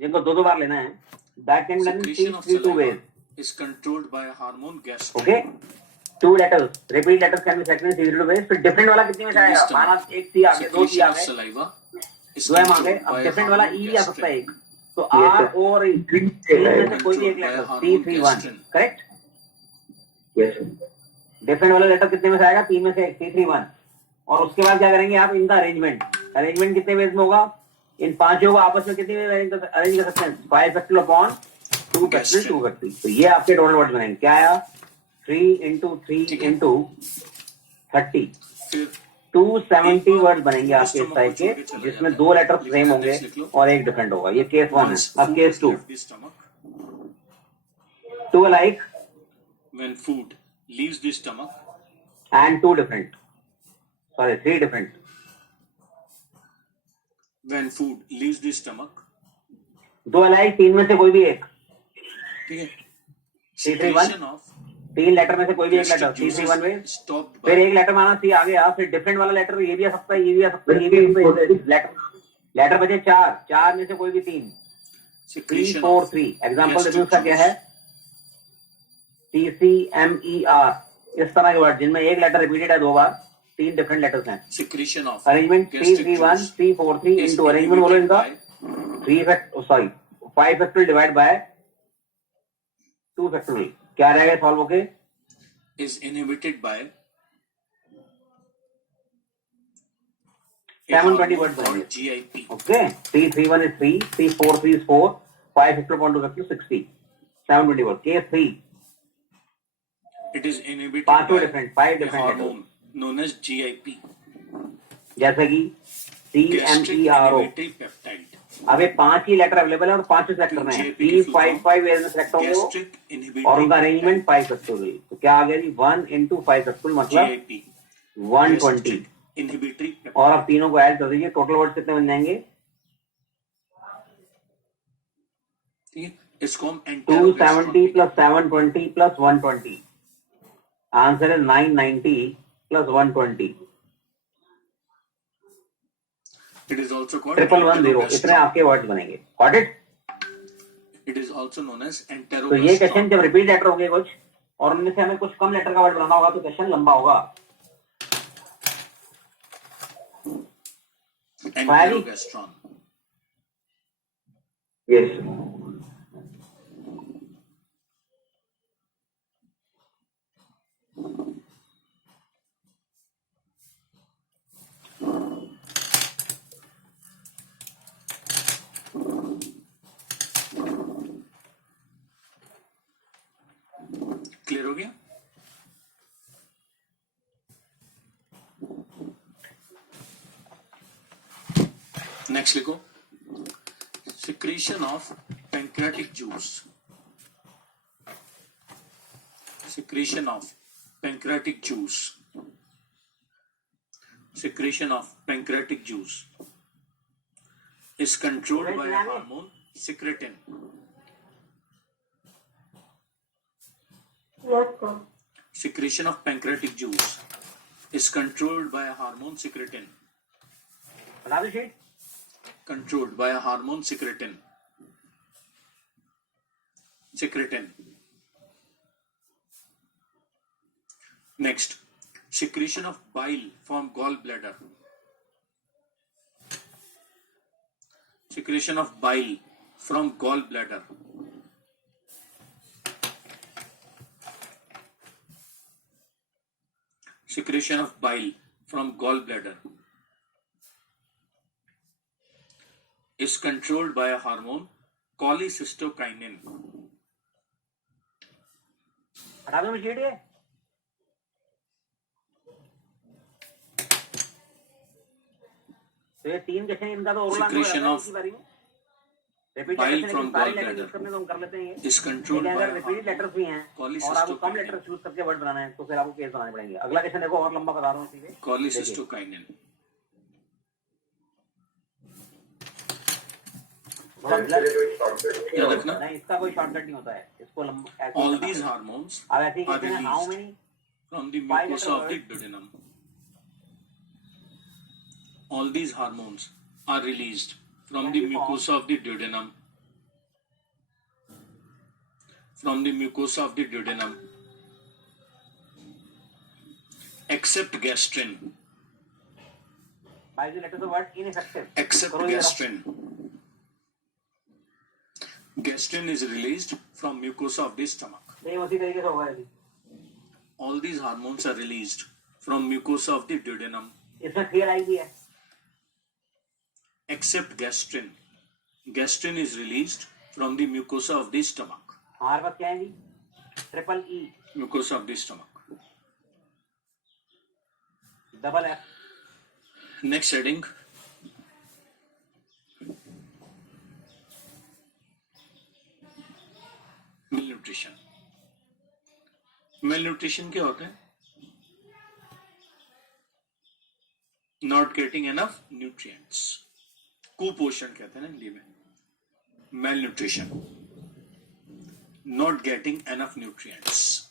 जिनको दो बार लेना है, that can be done in Secretion of two saliva ways. is controlled by a hormone gastrin. Okay, two letters, repeat letters can be sectioned in two ways. फिर different वाला कितने में से आएगा? माना एक सी आ गया, दो सी आ गए, saliva is दो एम आ गए, controlled अब by a डिफरेंट वाला hormone ई आ सकता है एक, तो Yes, आर sir. और तीन में से कोई भी एक Controlled by a letter, hormone C31, gastrin. Correct? Yes, sir. Different वाला लेटर कितने में से आएगा? तीन में से एक, C31. और उसके बाद क्या करेंगे आप? इनका अरेंजमेंट कितने वेज में होगा? इन पांचों को आपस में कितने अरेंज कर सकते हैं? 5 फैक्टोरियल अपॉन 2 फैक्टोरियल 2 फैक्टोरियल. तो ये आपके टोटल वर्ड्स बनेंगे. क्या आया? 3 into 3 into 30. फिर 270 वर्ड बनेंगे आपके इस टाइप के, जिसमें दो लेटर सेम होंगे और एक डिफरेंट होगा. ये केस 1 है. अब case 2. the stomach, 2 alike when food leaves the stomach, and 2 different. Sorry, 3 different. when food leaves the stomach, 2 alike, 3 में से कोई भी एक. ठीक है, C31, secretion of 3 लेटर में से कोई भी एक लेटर. C31 में stopped फिर by एक लेटर माना सी आ गया, फिर डिफरेंट वाला लेटर ये भी आ सकता है, ये भी आ सकता है, ये भी आ सकता है. लेटर बचे 4 में से कोई भी 3. 3 secretion 4 of 3. एग्जाम्पल देखो उसका क्या है? TCMER. इस तरह के वर्ड जिनमें एक लेटर रिपीटेड है 2 बार, 3 डिफरेंट लेटर्स हैं. secretion of arrangement gastric 331 juice 343 is into arrangement बोलो इनका inhibited 5 factorial divide by 2 factorial. क्या रहेगा सॉल्व होके? is inhibited by 720 वर्ड बनेंगे. GIP. Okay, 331 is 3, 343 is 4, 5 factorial upon 2 factorial 60. 720 word. Case 3 It is inhibited पांचों by different, 5 a different letters, hormone known as GIP, जैसे कि gastric CMERO. inhibitory peptide. अब ये 5 ही letter available है और 5 select करने हैं. 355 वेज में सेलेक्ट होंगे वो, Gastric और inhibitory उनका अरेंजमेंट 5 फैक्टोरियल. तो क्या आ गया जी? 1 into 5 फैक्टोरियल मतलब GIP, 120. gastric inhibitory peptide. और अब तीनों को ऐड कर दीजिए, टोटल वर्ड कितने बन जाएंगे? ठीक है, इसको हम 270 plus 720 plus 120. आंसर है 990 plus 120. It is also called 1110. इतने आपके वर्ड्स बनेंगे. Got it? It is also known as तो ये enterogastron. क्वेश्चन जब रिपीट लेटर होंगे कुछ और उनमें से हमें कुछ कम लेटर का वर्ड बनाना होगा तो क्वेश्चन लंबा होगा. Enterogastron. Yes, sir. क्लियर हो गया? नेक्स्ट लिखो, secretion of pancreatic juice. Secretion of pancreatic juice. Secretion of pancreatic juice is controlled by a hormone secretin. Yes, sir. Secretion of pancreatic juice is controlled by a hormone secretin. बता दो sheet. Controlled by a hormone secretin. Secretin. Next, secretion of bile from gallbladder. Secretion of bile from gallbladder. Secretion of bile from gallbladder is controlled by a hormone cholecystokinin. हटा दो sheet ये. तो ये 3 question इनका तो overlap हो Secretion जाता है of इसी बारी में. रिपीट bile लेटर from सारे लेटर gallbladder यूज करने तो हम कर लेते हैं ये. is controlled लेकिन by अगर a रिपीट लेटर्स भी हैं और आपको कम लेटर cholecystokinin. चूज करके वर्ड बनाना है तो फिर आपको केस बनाने पड़ेंगे. अगला क्वेश्चन देखो, और लंबा बता रहा हूँ इसी पे. Cholecystokinin. थोड़ा याद रखना. नहीं, इसका कोई शॉर्टकट नहीं होता है. इसको लंबा All these hormones अब ऐसे ही are कहते हैं how released many. from the Five mucosa of the letter duodenum. All these hormones are released from the mucosa of the duodenum from the mucosa of the duodenum except gastrin. By the letters of word ineffective. Except करो ये रहा। gastrin. Gastrin is released from mucosa of the stomach. नहीं उसी तरीके से होगा यदि All these hormones are released from mucosa of the duodenum इसमें क्लियर आई भी है। except gastrin. Gastrin is released from the mucosa of the stomach. हमारे पास क्या है जी? Triple E Mucosa of the stomach. Double F Next heading. Malnutrition. Malnutrition क्या होता है? Not getting enough nutrients. कुपोषण कहते हैं ना हिंदी में. Malnutrition. Not getting enough nutrients.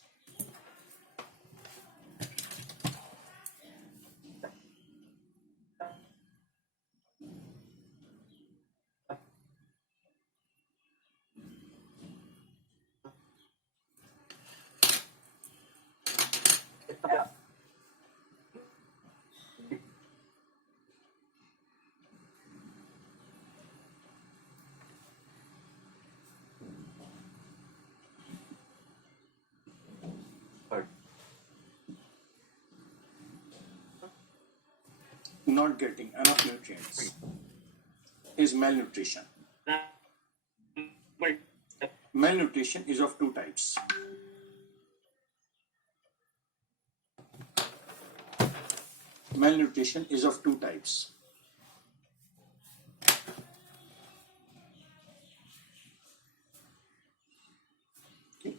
Not getting enough nutrients is malnutrition. Malnutrition is of two types. Malnutrition is of two types.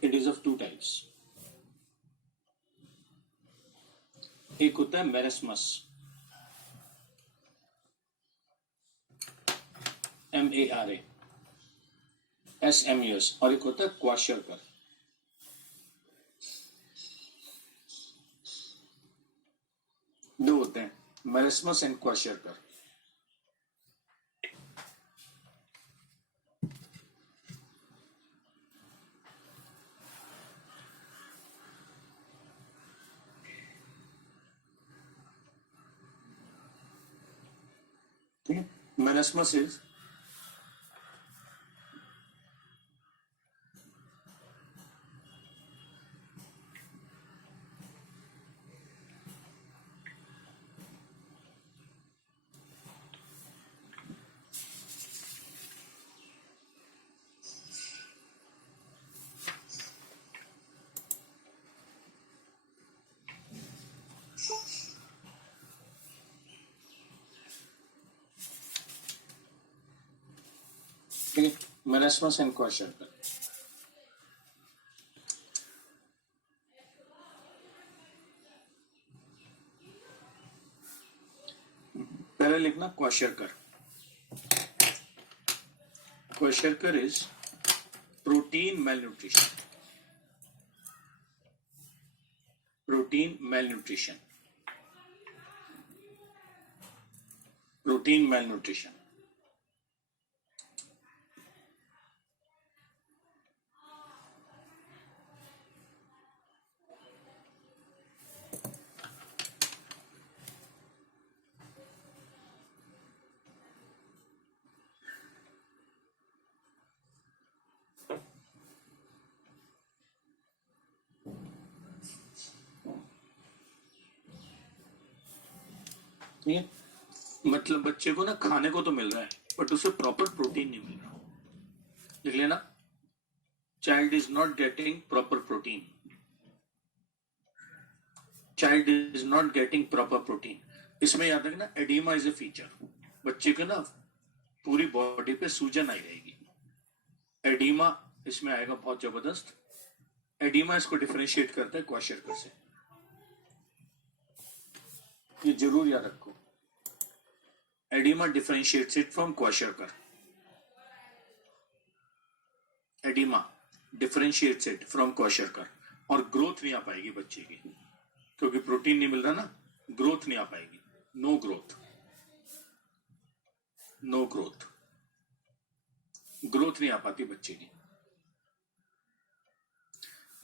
It is of two types. एक होता है मेरेस्मस, MARASMUS, और एक होता है क्वाशरकर. दो होते हैं, मेरेस्मस एंड क्वाशरकर. ठीक है, marasmus is marasmus and kwashiorkor. पहले लिखना kwashiorkor. Kwashiorkor is protein malnutrition. Protein malnutrition. Protein malnutrition. ठीक है, मतलब बच्चे को ना खाने को तो मिल रहा है बट उसे प्रॉपर प्रोटीन नहीं मिल रहा. लिख लेना, child is not getting proper protein. Child is not getting proper protein. इसमें याद रखना, एडिमा इज ए फीचर. बच्चे को ना पूरी बॉडी पे सूजन आई रहेगी. एडिमा इसमें आएगा बहुत जबरदस्त. एडिमा इसको डिफरेंशिएट करता है क्वाशरकर से. ये जरूर याद रखो, oedema differentiates it from kwashiorkor. Oedema differentiates it from kwashiorkor. और ग्रोथ नहीं आ पाएगी बच्चे की, क्योंकि प्रोटीन नहीं मिल रहा ना, ग्रोथ नहीं आ पाएगी. No growth, no growth, growth नहीं आ पाती बच्चे की.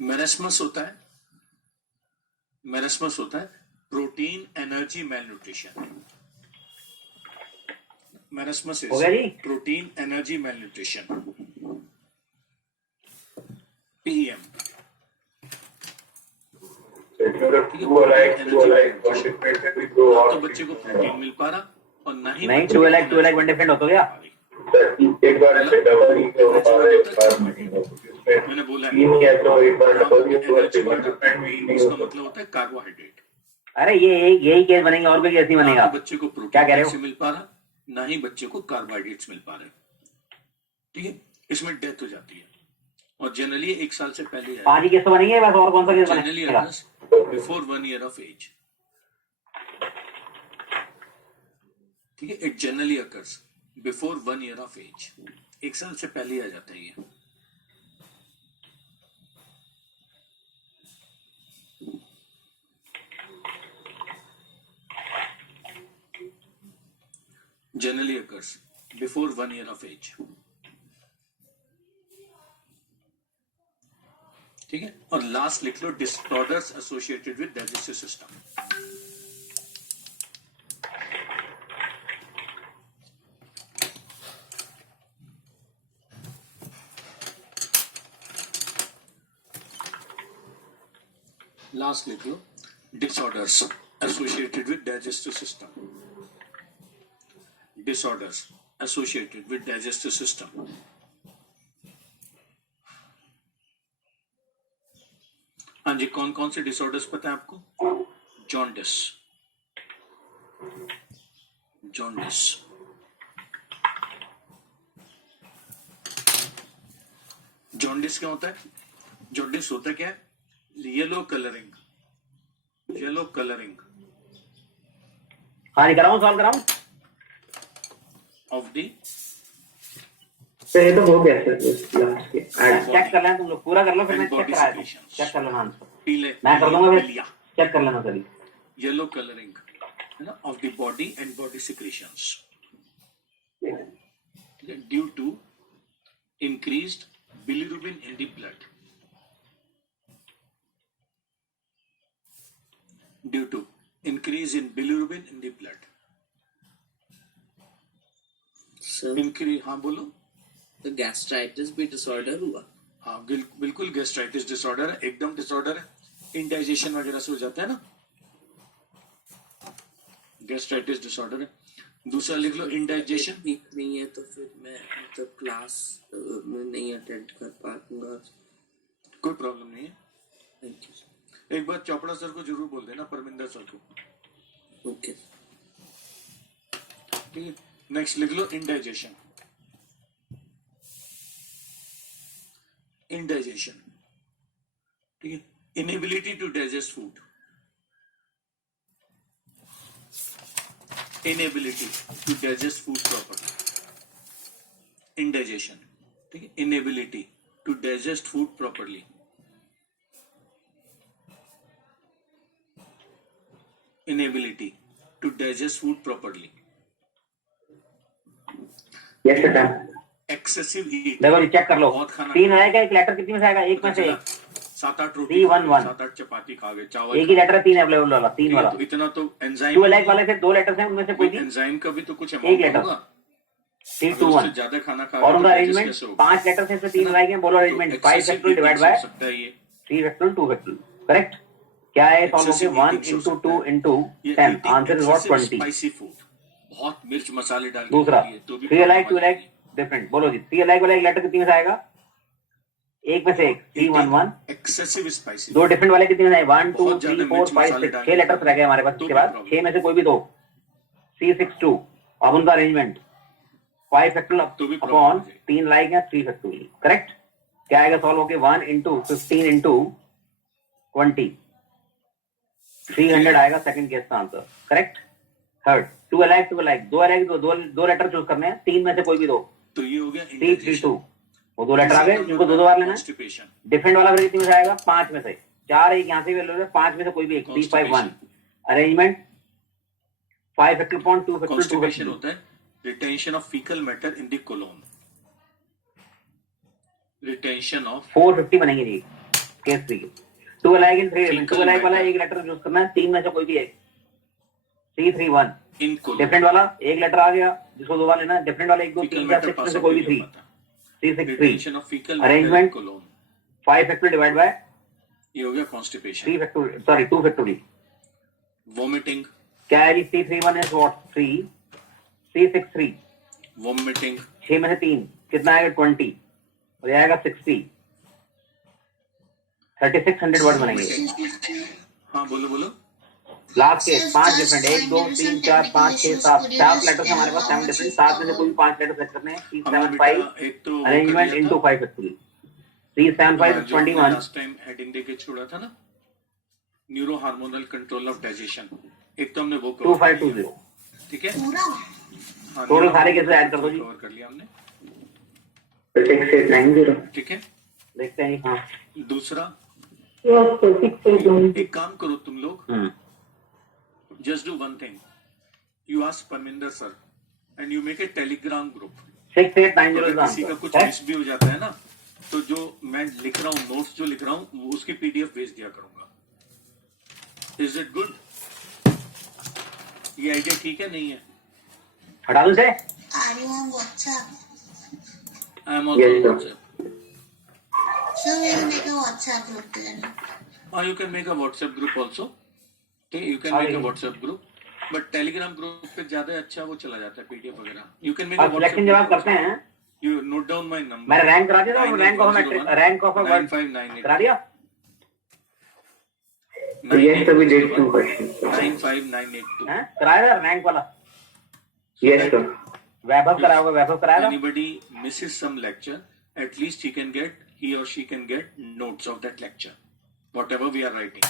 मेरेस्मस होता है प्रोटीन एनर्जी मेलन्यूट्रिशन। मेरेस्मस हो गया जी? Protein energy malnutrition, PM. तो बच्चे को प्रोटीन मिल पा रहा और ना ही नहीं, 2 अलग 1 डिफरेंट होता गया। एक बार ऐसे डबल नहीं हो पा रहा है, एक बार नहीं हो। मैंने बोला तीन ही है तो एक बार डबल ये तो एनर्जी ऐसे 1% भी नहीं इसका हो मतलब होता है कार्बोहाइड्रेट। अरे ये यही केस बनेंगे और कोई केस नहीं बनेगा। तो बच्चे को क्या कह रहे प्रोटीन हो? से मिल पा रहा, ना ही बच्चे को कार्बोहाइड्रेट्स मिल पा रहे। ठीक है, इसमें डेथ हो जाती है और जनरली 1 साल से पहले 5 ही केस तो बनेंगे बस, और कौन सा केस जनरली बनेगा? Before 1 year of age। ठीक है, it generally occurs before 1 year of age। 1 साल से पहले ही आ जाता है ये। Generally occurs before 1 year of age। ठीक है, और लास्ट लिख लो disorders associated with digestive system. Last लिख लो disorders associated with digestive system. Disorders associated with digestive system. हाँ जी, कौन कौन से डिसऑर्डर्स पता है आपको? जॉन्डिस, जॉन्डिस, जॉन्डिस क्या होता है? जॉन्डिस होता क्या है? येलो कलरिंग, येलो कलरिंग हाँ जी, कराऊं सॉल्व कराऊं? ऑफ द ये तो हो गया सर लास्ट के चेक कर लेना तुम लोग, पूरा कर लो फिर मैं चेक करा दूं। चेक कर लेना आंसर, पीले मैं कर दूंगा फिर, चेक कर लेना सभी। येलो कलरिंग है ना of the body and body secretions due to increased bilirubin in the blood, due to increase in bilirubin in the blood. Sir increase, हाँ बोलो। तो गैस्ट्राइटिस भी डिसऑर्डर हुआ? हाँ बिल्कुल गैस्ट्राइटिस डिसऑर्डर है, एकदम डिसऑर्डर है। इंडाइजेशन वगैरह से हो जाता है ना, गैस्ट्राइटिस डिसऑर्डर है। दूसरा लिख लो इंडाइजेशन। वीक नहीं है तो फिर मैं मतलब क्लास में नहीं अटेंड कर पाऊंगा। कोई प्रॉब्लम नहीं है, थैंक यू। एक बार चोपड़ा सर को जरूर बोल देना, परमिंदर सर को। ओके। ठीक है, नेक्स्ट लिख लो इंडाइजेशन। इंडाइजेशन, ठीक है, inability to digest food, inability to digest food properly, indigestion. ठीक है, inability to digest food properly, inability to digest food properly, yes sir excessive eating। देखो जी, चेक कर लो। बहुत खाना 3 आएगा, एक लेटर कितने में से आएगा? एक में से एक। 7-8 रोटी, 3-1-1 7-8 चपाती खा गए, चावल एक ही लेटर है, 3 अवेलेबल वाला, 3 वाला। तो इतना तो 2 एंजाइम, अलग वाले से 2 लेटर्स हैं, उनमें से कोई भी एंजाइम का भी तो कुछ एक अमाउंट लेटर। होगा। 3-2-1 ज्यादा खाना खा और उनका तो digest अरेंजमेंट कैसे होगा? 5 लेटर से 3 लाएंगे। बोलो अरेंजमेंट, तो 5 excessive factorial divide eating by हो सकता है ये। 3 फैक्टोरियल 2 फैक्टोरियल, करेक्ट? क्या है? सॉल्व होके Excessive 1 eating हो into सकता 2 है। into ये 10, eating answer is what? excessive 20। spicy food, बहुत मिर्च मसाले डाल के दूसरा खा लिए तो भी 3 अलग problem 2 आ अलग जाएगी। डिफरेंट। बोलो जी, 3 अलग वाला एक लेटर कितने में से आएगा? एक में से एक, 3-1-1। एक्सेसिव स्पाइसी, 2 डिफरेंट वाले कितने में से आए? 1 2 बहुत ज्यादा 3 4 मिर्च 5 मसाले 6, डाल 6 के लेटर्स रह गए हमारे पास। तो इसके भी बाद problem 6 में से कोई भी 2, C6-2। अब उनका अरेंजमेंट 5 फैक्टोरियल तो भी problem अपॉन हो जाएगी। 3 लाइक है 3 फैक्टोरियल, करेक्ट? क्या आएगा? सॉल्व होके 1 into 15 into 20, 300 आएगा सेकंड केस का आंसर, करेक्ट? थर्ड 2 अलग 2 अलग, 2 अलग, 2 लेटर चूज करने हैं, 3 में से कोई भी 2। तो ये हो गया 3-3-2, वो 2 लेटर आ गए, इनको 2 बार लेना है। कॉन्स्टिपेशन, डिफरेंट वाला फिर कितने में से आएगा? 5 में से 4, एक यहाँ से भी ले लो, 5 में से कोई भी एक, 3-5-1। Arrangement 5 factorial upon 2 factorial 2 constipation factorial, होता है retention of fecal matter in the colon, retention of 450 बनेंगे जी। केस 3 2 अलग इन 3 एलिमेंट 2 Fecal अलग वाला matter. एक लेटर यूज करना है, 3 में से कोई भी एक। C31 in colon. डिफरेंट वाला एक लेटर आ गया जिसको दो बार लेना है, डिफरेंट वाला 1 2 Fecal 3 4 matter 6 में pass से out कोई भी नहीं 3 हो पाता. C63 Retention of fecal matter in arrangement colon. 5 factorial divide by ये हो गया constipation. 3 factorial, sorry 2 factorial. Vomiting. क्या है जी? C31 is what? 3 C63 Vomiting. 6 में से 3 कितना आएगा? 20 हो जाएगा 60 3600 वर्ड बनेंगे। हाँ बोलो बोलो. लास्ट के 5 डिफरेंट 1 2 3 4 5 6 7 7 लेटर्स हमारे पास 7 डिफरेंट, 7 में से कोई 5 लेटर सेट करने हैं। हमने 375 बेटा एक तो वो कर अरेंजमेंट लिया इनटू था. 5 फैक्टोरियल 375 जो हमने 21 लास्ट टाइम हेडिंग देके छोड़ा था ना, neuro hormonal control of digestion. एक तो हमने वो cover कर लिया. 2520 ठीक है. हाँ, टोटल सारे केसेस ऐड कर दो जी। कवर कर लिया हमने. 6890. ठीक है. देखते हैं जी। हाँ दूसरा, Yes, sir. 6890. एक काम करो तुम लोग, just do one thing. You ask Parminder sir and you make a telegram group. 6890 अगर is the किसी का कुछ answer। मिस भी हो जाता है ना, तो जो मैं लिख रहा हूँ, नोट्स जो लिख रहा हूँ, वो उसकी पीडीएफ भेज दिया करूंगा. Is it good? ये आइडिया ठीक है नहीं है? हटा दूं से? Are you on WhatsApp? I am also Yes, sir. WhatsApp. So we'll make a WhatsApp group then. Or you can make a WhatsApp group also. Okay, you can make a WhatsApp group. But Telegram group पे ज्यादा अच्छा वो चला जाता है PDF वगैरह. You can make a अब WhatsApp selection जब आप group करते also. हैं, You note down my number. मैंने रैंक करा दिया था, rank of rank of word 9598. करा दिया। Yes, sir. We did two questions. 95982. हैं? कराया था रैंक वाला? Yes, sir. वैभव कराया होगा, वैभव कराया था? Anybody misses some lecture, at least he or she can get notes of that lecture, whatever we are writing.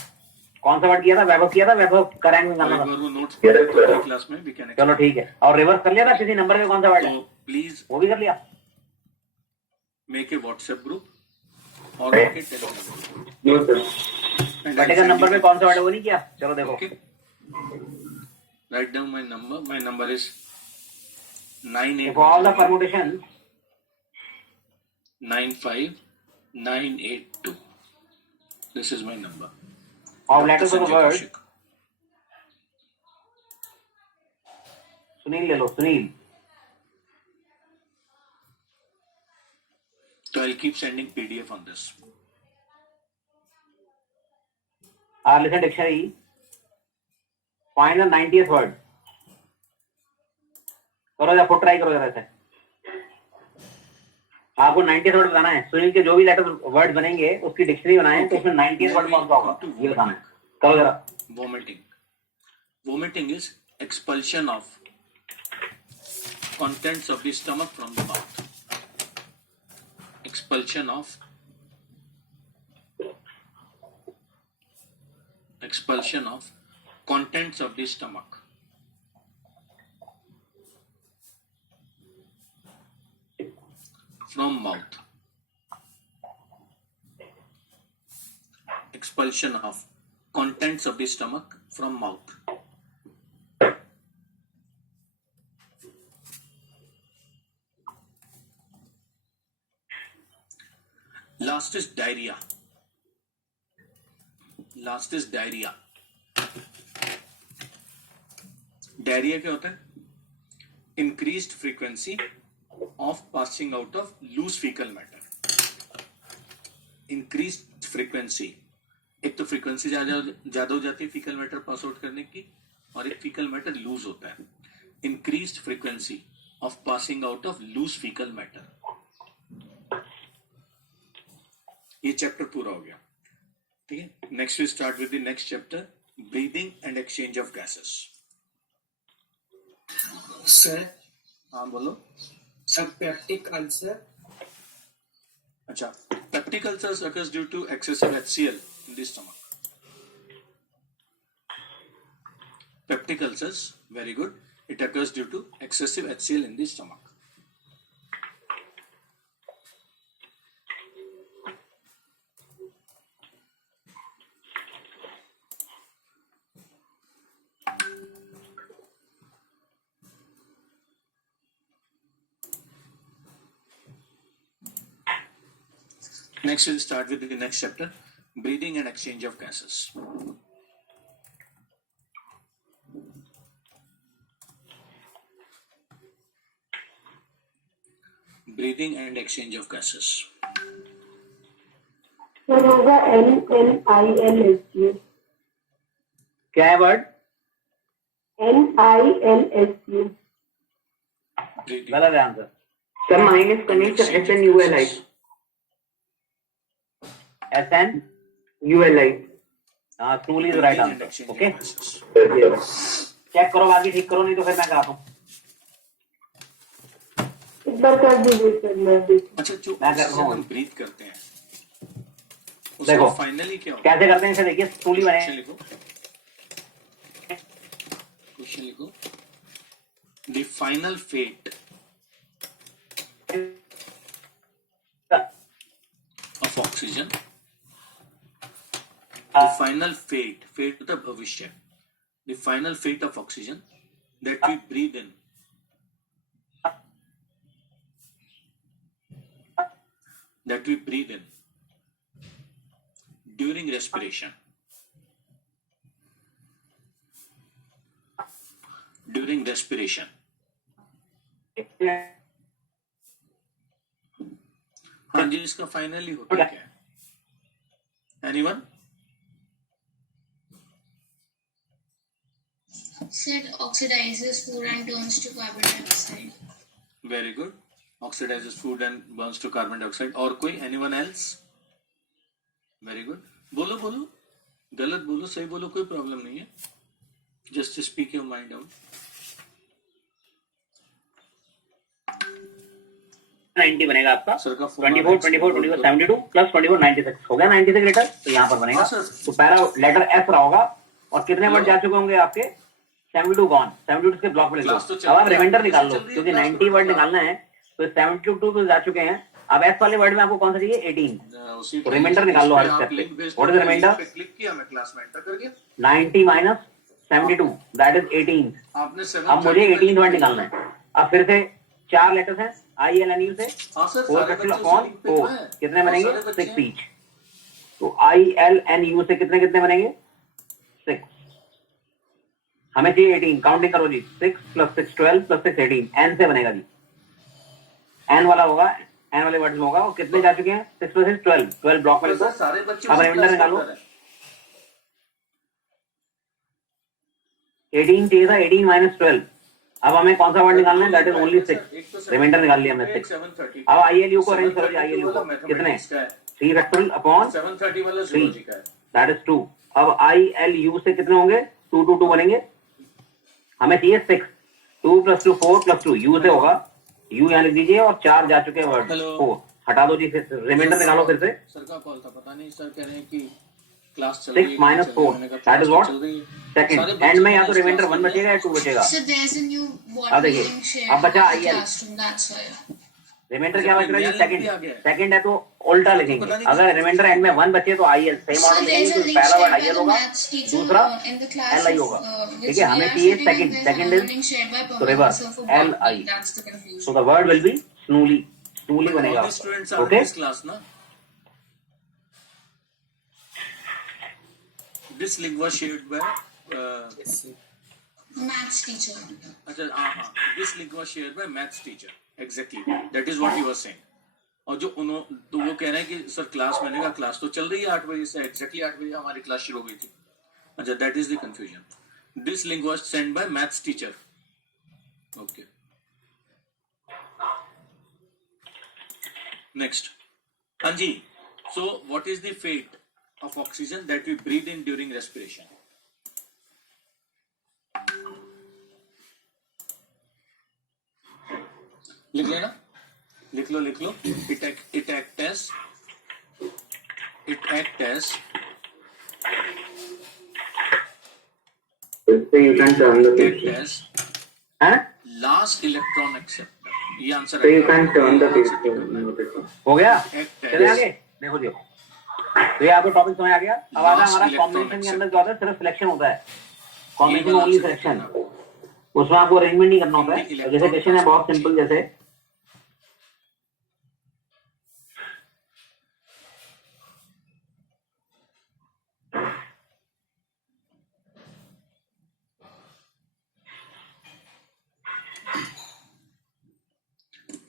कौन सा वर्ड किया था? वैभव किया था, वैभव का रैंक और निकालना एक था। बार वो notes Yes, पढ़े तो sir. अगली क्लास में we can चलो ठीक है। और रिवर्स कर लिया था किसी नंबर पे कौन सा वर्ड है? तो प्लीज वो भी कर लिया। मेक ए व्हाट्सएप ग्रुप और make a Telegram group. No, sir. Particular number पे कौन सा वर्ड है वो नहीं किया? चलो देखो। Okay. Write down my number. My number is 98 For all the permutation 95982. This is my number. of letters of the Sanjay word, Kaushik. Sunil ले लो, Sunil. So I'll keep sending PDF on this. Listen dictionary. Find the 90th word. करो जरा, खुद try करो जरा से। आपको 90th word बताना है। सुनील के जो भी लेटर वर्ड बनेंगे उसकी डिक्शनरी बनाए, तो उसमें 90th वर्ड कौन सा होगा ये बताना है। करो जरा। Vomiting. Vomiting is expulsion of contents of the stomach from the mouth. Expulsion of contents of the stomach. From mouth. Expulsion of contents of the stomach from mouth. Last is diarrhea. Diarrhea क्या होता है? Increased frequency of passing out of loose fecal matter. Increased frequency. एक तो frequency ज्यादा हो जाती है faecal matter pass out करने की, और एक फीकल मैटर लूज होता है. Increased frequency of passing out of loose faecal matter. ये चैप्टर पूरा हो गया. ठीक है. Next we start with the next chapter, breathing and exchange of gases. Sir हाँ बोलो. Sir peptic ulcer. अच्छा, peptic ulcers occurs due to excessive HCl in the stomach. Peptic ulcers, very good. It occurs due to excessive HCl in the stomach. Next, we'll start with the next chapter, breathing and exchange of gases. Breathing and exchange of gases. Sir होगा NNILSU. क्या है word? NILSU. Breathing. गलत है answer. Sir, mine is coming to SNULI. SN ULI. SNULI is right Breathing and answer. exchange okay, of gases. Check करो, बाकी ठीक करो, नहीं तो फिर मैं कराता हूँ. एक बार कर दीजिए सर, मैं देखूं. अच्छा, जो मैं कर रहा ऑक्सीजन हूँ. हम ब्रीथ करते हैं देखो. उसका फाइनली क्या होता है? कैसे करते हैं इसे देखिए. स्नूली बने. क्वेश्चन लिखो. क्वेश्चन लिखो. The final fate of oxygen. The final fate होता है भविष्य. The final fate of oxygen that we breathe in. That we breathe in during respiration. During respiration. हाँ जी, इसका फाइनली होता है क्या? Anyone? Said oxidizes food and turns to carbon dioxide. Very good. Oxidizes food and burns to carbon dioxide. और कोई? Anyone else? Very good. बोलो बोलो. गलत बोलो, सही बोलो, कोई प्रॉब्लम नहीं है. Just speak your mind out. 90 बनेगा आपका. सर का 24 72 प्लस 24 96 हो गया. 96 लीटर तो यहाँ पर बनेगा. हाँ, सर. तो पहला लेटर एस रहा होगा. और कितने वर्ड जा चुके होंगे आपके? 72 गॉन. 72 के ब्लॉक में लिखो. क्लास तो चल अब आप रही है, रिमाइंडर निकाल लो, चल रही है, क्योंकि क्लास 90 वर्ड तो- निकालना है. तो 72 तो जा चुके हैं. अब एस वाले वर्ड में आपको कौन सा चाहिए? 18. उसी तो रिमाइंडर निकाल लो हर स्टेप पे. What is the reminder? Click किया, मैं क्लास में एंटर कर गया. 90 माइनस 72 दैट इज 18. आपने 7 अब मुझे 18 वर्ड निकालना है. अब फिर से 4 लेटर्स हैं ILNU से. हाँ सर, 4 सारे कैपिटल बच्चे अपॉन उसी लिंक पे 4 हैं. कितने बहुत बनेंगे? सारे बच्चे 6 हैं. ईच. तो ILNU से कितने कितने बनेंगे? 6. हमें चाहिए 18. काउंटिंग करो जी. 6 प्लस 6 12 प्लस 6 18. N से बनेगा जी. N वाला होगा. N वाले वर्ड्स में होगा. और कितने जा चुके हैं? 6 प्लस 6 12. 12 ब्लॉक में तो लिखो. सर, सारे बच्चे अब उसी रिमाइंडर क्लास निकालो. में कर रहे हैं. 18 चाहिए था. 18 माइनस 12. अब हमें कौन सा वर्ड निकालना है? That is only 6. रिमाइंडर निकाल लिया हमने 6. 730. अब ILU को अरेंज करो जी. ILU को कितने? 3 फैक्टोरियल अपॉन 730 वाला 3 zoology का है. That is 2. अब ILU से कितने होंगे? 2 2 2 बनेंगे. हमें चाहिए 6. 2 प्लस 2 4 प्लस 2 U से होगा. U यहाँ लिख दीजिए. और 4 जा चुके हैं वर्ड. Hello. 4 हटा दो जी. रिमाइंडर निकालो फिर से. सर का कॉल था, पता नहीं सर कह रहे हैं कि क्लास चल 6 रही है. minus चल रही है. 4 मैंने कहा दैट इज क्लास व्हाट? चल रही है. सेकंड. सारे एंड में या तो बच्चे रिमाइंडर क्लास 1 में बचेगा या 2 बचेगा. So there's a new अब water देखिए, being shared अब बचा in the IL. classroom. That's why. Reminder क्या बच रहा है? नया सेकंड. लिंक भी आ गया है. सेकंड है तो उल्टा लिखेंगे. पता नहीं अगर रिमाइंडर एंड में 1 बचे तो IL same So order there's लिखेंगे. a तो link पहला shared word by IL the होगा, maths teacher दूसरा in the class LI होगा. which ठीक है. we हमें are चाहिए sitting second. and there's second another is link shared by तो Pawan. Reverse So for LI. botany, that's the confusion. So the word will be SNULI. SNULI बनेगा. All the students are in okay. this class ना. This link was shared by Maths teacher. अच्छा हाँ. This link was shared by maths teacher. Exactly. That is what he was saying. और जो तो वो कह रहे हैं कि सर क्लास मैंने कहा क्लास तो चल रही है 8 बजे से. एग्जैक्टली 8 बजे हमारी क्लास शुरू हो गई थी. अच्छा, that is the confusion. This link was send by maths teacher. Okay. Next. हाँ जी. So what is the fate of oxygen that we breathe in during respiration? लिख लेना. लिख लो. It act as So you can turn the act page. as हैं? last electron acceptor. ये answer So you can turn the page. हो गया. Act चले as आगे. देखो जी. तो ये आपको टॉपिक समझ आ गया. अब आता है Last हमारा electron कॉम्बिनेशन के अंदर acceptor. क्या होता है? सिर्फ सिलेक्शन होता है. कॉम्बिनेशन वाला ओनली answer सिलेक्शन. करना. उसमें आपको अरेंजमेंट नहीं करना होता है. Electron जैसे क्वेश्चन है बहुत सिंपल. जैसे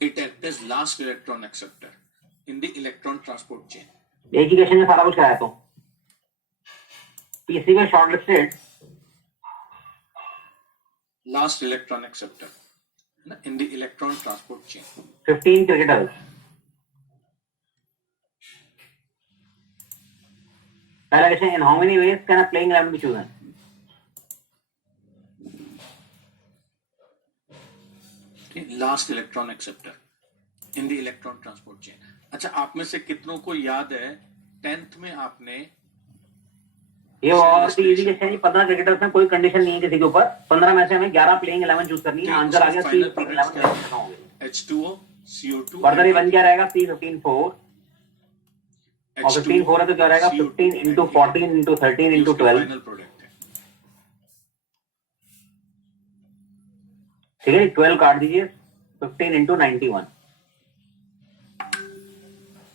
It acts as last electron acceptor in the electron transport chain. एक ही क्वेश्चन में सारा कुछ कराया तो पीसी में shortlisted Last electron acceptor in the electron transport chain. 15 cricketers. पहला question, in how many ways can a playing 11 be chosen? Last electron acceptor in the electron transport chain. अच्छा, आप में से कितनों को याद है 10th में आपने ये और इजी क्वेश्चन है, 15 क्रिकेटर्स में कोई कंडीशन नहीं है किसी के ऊपर, 15 में से हमें 11 प्लेइंग 11 चूज करनी है। आंसर आ गया फाइनल 3 प्रोडक्ट्स क्या 11 है? H2O, CO2, फर्दर ये बन क्या रहेगा, P15 4 और 15 4 है तो क्या रहेगा 15 into 14 into 13 into 12, final product है। ठीक है, 12 काट दीजिए, 15 into 91,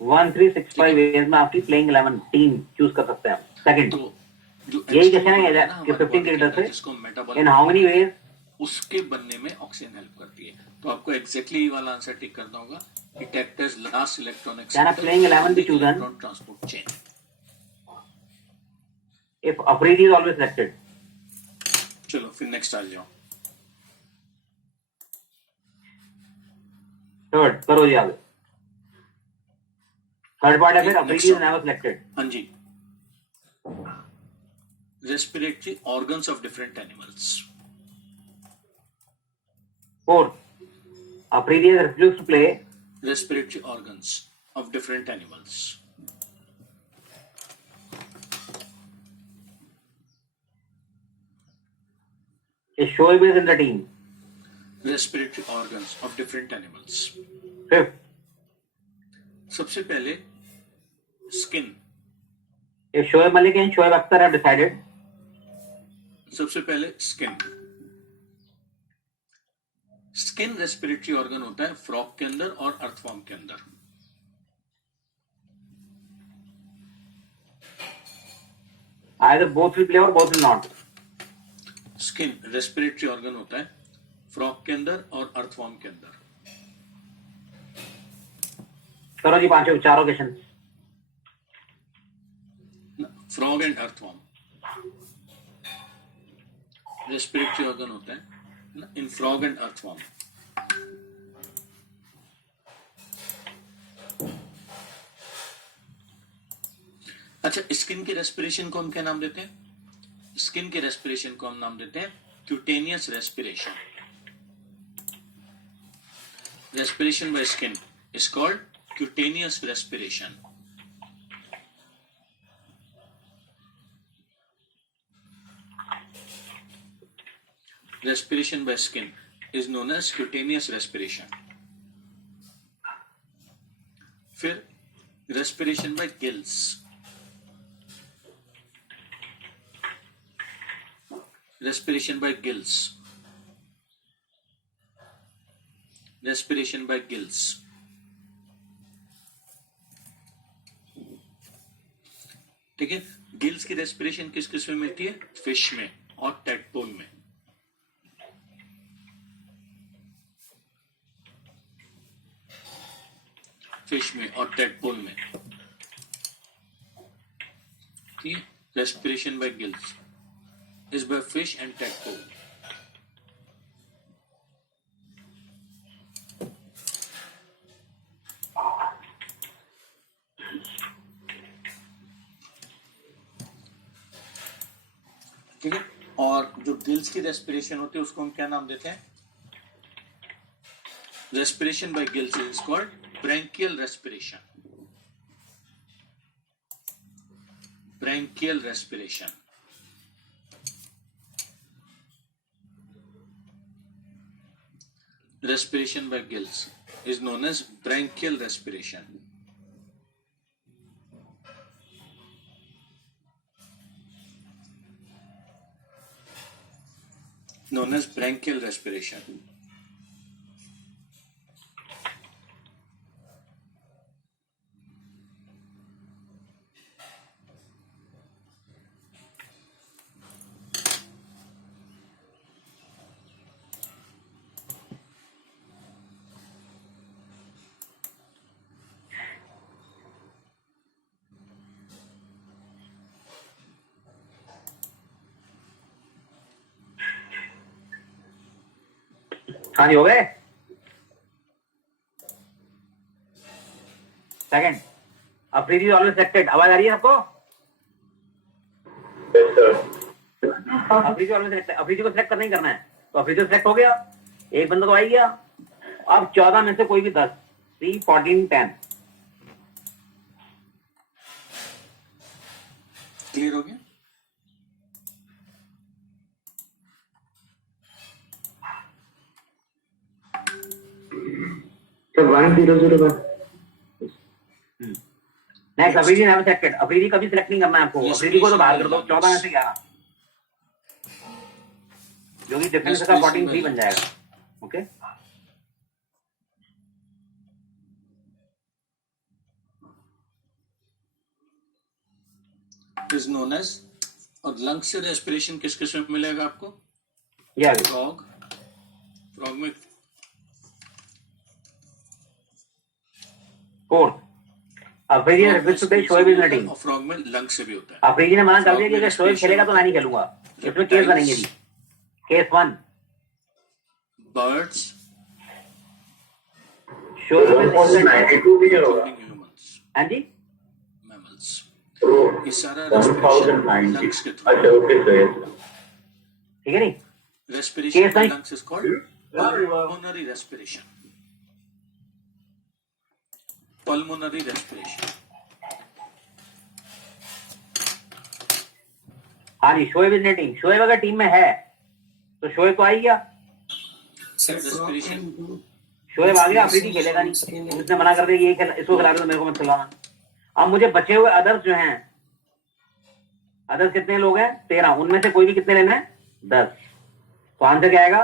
1365 वेज में आपकी प्लेइंग 11 टीम चूज कर सकते हैं। सेकंड, तो जो यही क्वेश्चन H2O है ना कि हमारे 15 body के क्रिकेटर अंदर से जिसको इन मेटाबॉलिक हाउ मेनी वेज, उसके बनने में ऑक्सीजन हेल्प करती है। तो आपको एग्जैक्टली ये वाला आंसर टिक करना होगा। It act as last electron Can a playing 11 be chosen? Electron transport chain. if Afridi is always selected. चलो फिर नेक्स्ट आ जाओ। थर्ड करो जी आगे। थर्ड पार्ट है फिर Next Afridi is one. never selected. हाँ जी, respiratory organs of different animals. Fourth, Afridi has refused to play respiratory organs of different animals. is Shoaib is in the team. Respiratory organs of different animals. Fifth, सबसे पहले skin. if Shoaib Malik and Shoaib Akhtar have decided, सबसे पहले skin. Skin respiratory organ होता है frog के अंदर और earthworm के अंदर। either both will play or both will not. Skin respiratory organ होता है फ्रॉग के अंदर और अर्थवॉर्म के अंदर। करो जी पांचों चारों question. Frog and earthworm respiratory organ होता है इन फ्रॉग एंड अर्थवॉर्म। अच्छा, स्किन के रेस्पिरेशन को हम क्या नाम देते हैं? स्किन के रेस्पिरेशन को हम नाम देते हैं cutaneous respiration. Respiration by skin is called cutaneous respiration. Respiration by skin is known as cutaneous respiration. फिर respiration by gills. Respiration by gills. Respiration by gills. ठीक है, गिल्स की रेस्पिरेशन किस किस में मिलती है? फिश में और टैडपोल में। फिश में और टैडपोल में। ठीक है, respiration bye gills is by fish and tadpole. ठीक है, और जो गिल्स की रेस्पिरेशन होती है उसको हम क्या नाम देते हैं? Respiration bye gills is called branchial respiration. Branchial respiration. Respiration by gills is known as branchial respiration. Known as branchial respiration. हाँ जी, हो गए। Second, Afridi always selected. आवाज आ रही है आपको? Yes, sir. Afridi always selected. Afridi को सिलेक्ट करना ही करना है, तो अफरीदी सिलेक्ट हो गया, एक बंदा तो आ ही गया। अब 14 में से कोई भी 10, 3, 14, 10। क्लियर हो गया? So 1001. Next, Afridi never selected. Afridi कभी सिलेक्ट नहीं करना है आपको। Yes, अफरीदी को तो बाहर please. कर दो। 14 में से 11, जो कि डिफरेंस का 43 बन जाएगा। ओके, इज नोन एज, और लंग्स से रेस्पिरेशन किस किस में मिलेगा आपको? ये आ गया। फ्रॉग, फ्रॉग में फोर्थ, अफरीदी ने request to Shoaib is team. और फ्रॉग में लंग से भी होता है। अफरीदी ने मना कर दिया कि अगर शोएब खेलेगा तो मैं नहीं खेलूंगा। इसमें केस बनेंगे जी। केस 1, बर्ड्स, शोएब इज 192 भी होगा। ह्यूमंस, हाँ जी, मैमल्स, Oh, ये सारा रेस्पिरेशन 1090. लंग्स के थ्रू। अच्छा, okay, sir. Yes, sir. ठीक है नहीं। Respiration Yes, I- lungs is called pulmonary respiration. Pulmonary respiration. हाँ जी, शोएब इज टीम। शोएब अगर टीम में है तो शोएब तो आ ही गया। Sir frog Respiration. And Shoaib आ गया, अफरीदी खेलेगा नहीं। उसने मना कर दिया कि ये खेल, इसको खिला दो, मेरे को मत खिलाना। अब मुझे बचे हुए अदर्स जो हैं, अदर्स कितने लोग हैं? 13। उनमें से कोई भी कितने लेना है? 10। तो आंसर क्या आएगा?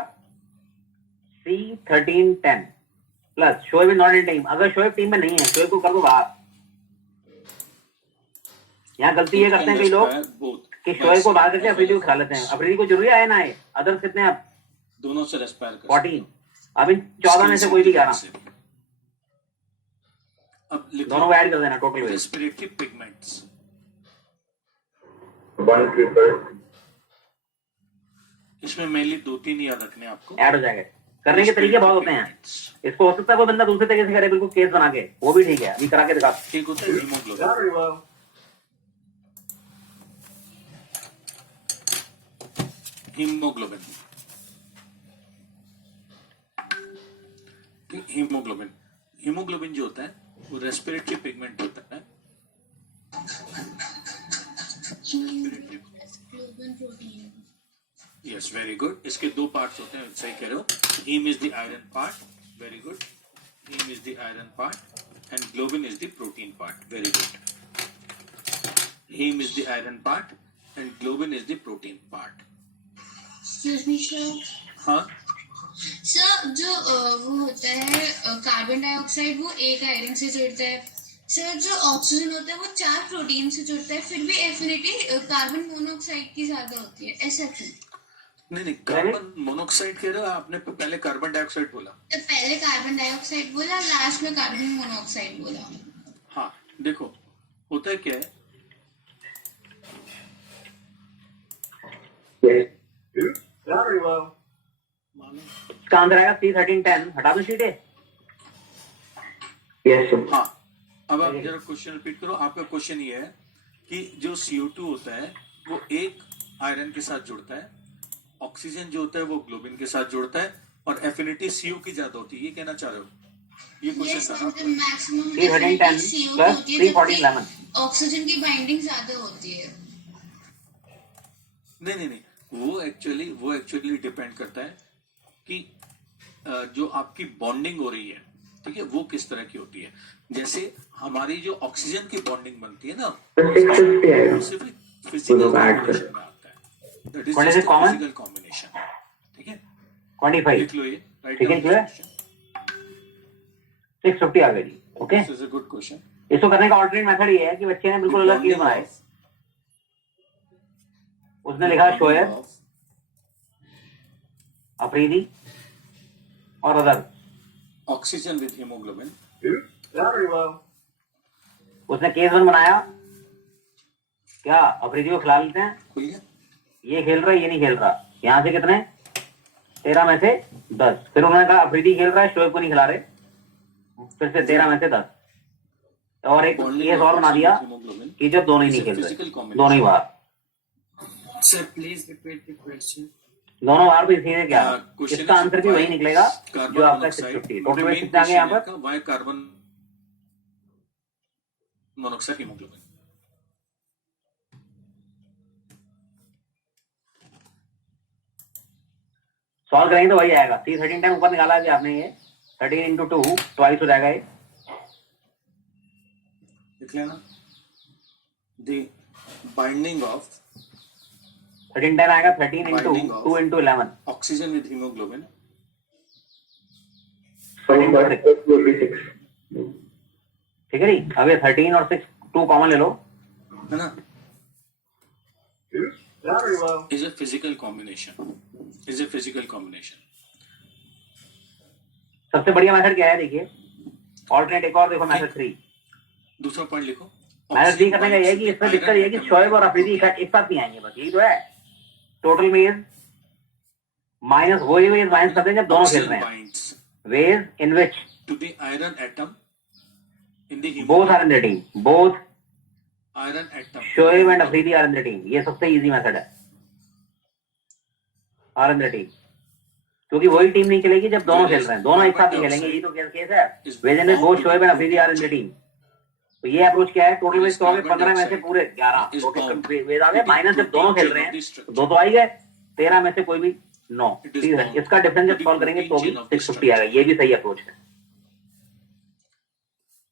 C 13 10 plus Shoaib is not in team. अगर शोएब टीम में नहीं है, शोएब को कर दो बाहर। यहाँ गलती ये करते हैं कई लोग कि शोएब को बाहर करके अफरीदी को खिला लेते हैं। अफरीदी को जरूरी आए ना आए। अदर्स कितने हैं अब? दोनों से रेस्पायर कर 14। अब इन 14 में से कोई भी 11, अब लिख दोनों को ऐड कर देना टोटल वेट। Respiratory pigments. 1 इसमें मेनली 2-3 याद रखने हैं आपको। ऐड हो जाएगा। करने के तरीके बहुत होते हैं। इसको हो सकता है कोई बंदा दूसरे तरीके से करे, बिल्कुल केस बना के, वो भी ठीक है। अभी करा के दिखा। एक होता है हीमोग्लोबिन, हीमोग्लोबिन, हीमोग्लोबिन, हीमोग्लोबिन जो होता है वो रेस्पिरेटरी पिगमेंट होता है। Yes, very good. इसके दो पार्ट्स होते हैं, सही कह रहे हो। Heme is the iron part, very good. Heme is the iron part and globin is the protein part, very good. Heme is the iron part and globin is the protein part. Excuse me sir. हाँ, sir जो वो होता है carbon dioxide, वो एक iron से जुड़ता है। सर जो ऑक्सीजन होता है वो 4 प्रोटीन से जुड़ता है, फिर भी एफिनिटी कार्बन मोनोऑक्साइड की ज्यादा होती है, ऐसा क्यों? नहीं, कार्बन मोनोऑक्साइड कह रहे हो आपने, पहले कार्बन डाइऑक्साइड बोला। तो पहले कार्बन डाइऑक्साइड बोला, लास्ट में कार्बन मोनोऑक्साइड बोला। हाँ, देखो होता है क्या है, इसका आंसर आएगा C 13 10। हटा दो शीट है। Yes, sir. हाँ। अब आप जरा क्वेश्चन रिपीट करो। आपका क्वेश्चन ये है कि जो CO2 होता है वो एक आयरन के साथ जुड़ता है, ऑक्सीजन जो होता है वो ग्लोबिन के साथ जुड़ता है, और एफिनिटी CO की ज्यादा होती है, ये कहना चाह रहे हो? ये क्वेश्चन था ना। Maximum C 13 10 plus 3 14 11। ऑक्सीजन की बाइंडिंग ज्यादा होती है। नहीं, वो एक्चुअली डिपेंड करता है कि जो आपकी बॉन्डिंग हो रही है, ठीक है, वो किस तरह की होती है। जैसे हमारी जो ऑक्सीजन की बॉन्डिंग बनती है ना, तो 650 आएगा। वो सिर्फ फिजिकल दोनों का add कॉम्बिनेशन में आता है। That is What is it common? Physical combination, ठीक है। 25। लिख लो ये, राइट ठीक है, डाउन clear? 650 आ गई जी। Okay, this is a good question. इसको करने का ऑल्टरनेट मेथड ये है कि बच्चे ने बिल्कुल अलग केस बनाए। उसने लिखा शोएब, अफरीदी और अदर। Oxygen with haemoglobin. उसने केस 1 बनाया। क्या अफरीदी को खिला लेते हैं? खुल गया? ये खेल रहा है, ये नहीं खेल रहा। यहाँ से कितने? 13 में से 10। फिर उन्होंने कहा अफरीदी खेल रहा है, शोएब को नहीं खिला रहे, फिर से 13 में से 10। और एक केस और बना दिया कि जब दोनों ही नहीं खेल रहे, दोनों ही बाहर, Sir, please repeat the question. दोनों बाहर भी इसी ने क्या, इसका आंसर भी वही निकलेगा जो आपका 650। टोटल वेट कितना आ गया यहाँ पर? Y carbon monoxide haemoglobin. Solve करेंगे तो वही आएगा। 13 टाइम ऊपर निकाला है आपने, ये 13 into 2 ट्वाइस हो जाएगा ये। लिख लेना द बाइंडिंग ऑफ 13 टाइम आएगा 13 into 2 into 11 oxygen with haemoglobin 46. ठीक है जी। अब ये 13 और 6 2 कॉमन ले लो, है ना। Is a physical combination. सबसे बढ़िया मेथड क्या है देखिए, ऑल्टरनेट एक और देखो, मेथड 3। दूसरा पॉइंट लिखो। मेथड 3 करने का ये है कि इसमें दिक्कत ये है कि शोएब और अफरीदी एक साथ नहीं आएंगे, बस यही तो है। टोटल वेज माइनस वही वेज माइनस करते हैं जब दोनों खेल रहे हैं, ways in which to the iron atom in the both are in the team, both iron atom Shoaib and Afridi are in the team. ये सबसे इजी मेथड है, आर इन द टीम, क्योंकि वही टीम नहीं खेलेगी जब दोनों खेल रहे हैं, दोनों एक साथ नहीं खेलेंगे, यही तो केस है। Ways in which both Shoaib and Afridi are in the team. तो ये अप्रोच क्या है, टोटल वेज कहोगे 15 में से पूरे 11 टोटल वेज आ गए, माइनस जब दोनों खेल रहे हैं तो दो तो आ ही गए, 13 में से कोई भी 9। ठीक है, इसका डिफरेंस जब सॉल्व करेंगे तो भी 650 आएगा। ये भी सही अप्रोच है।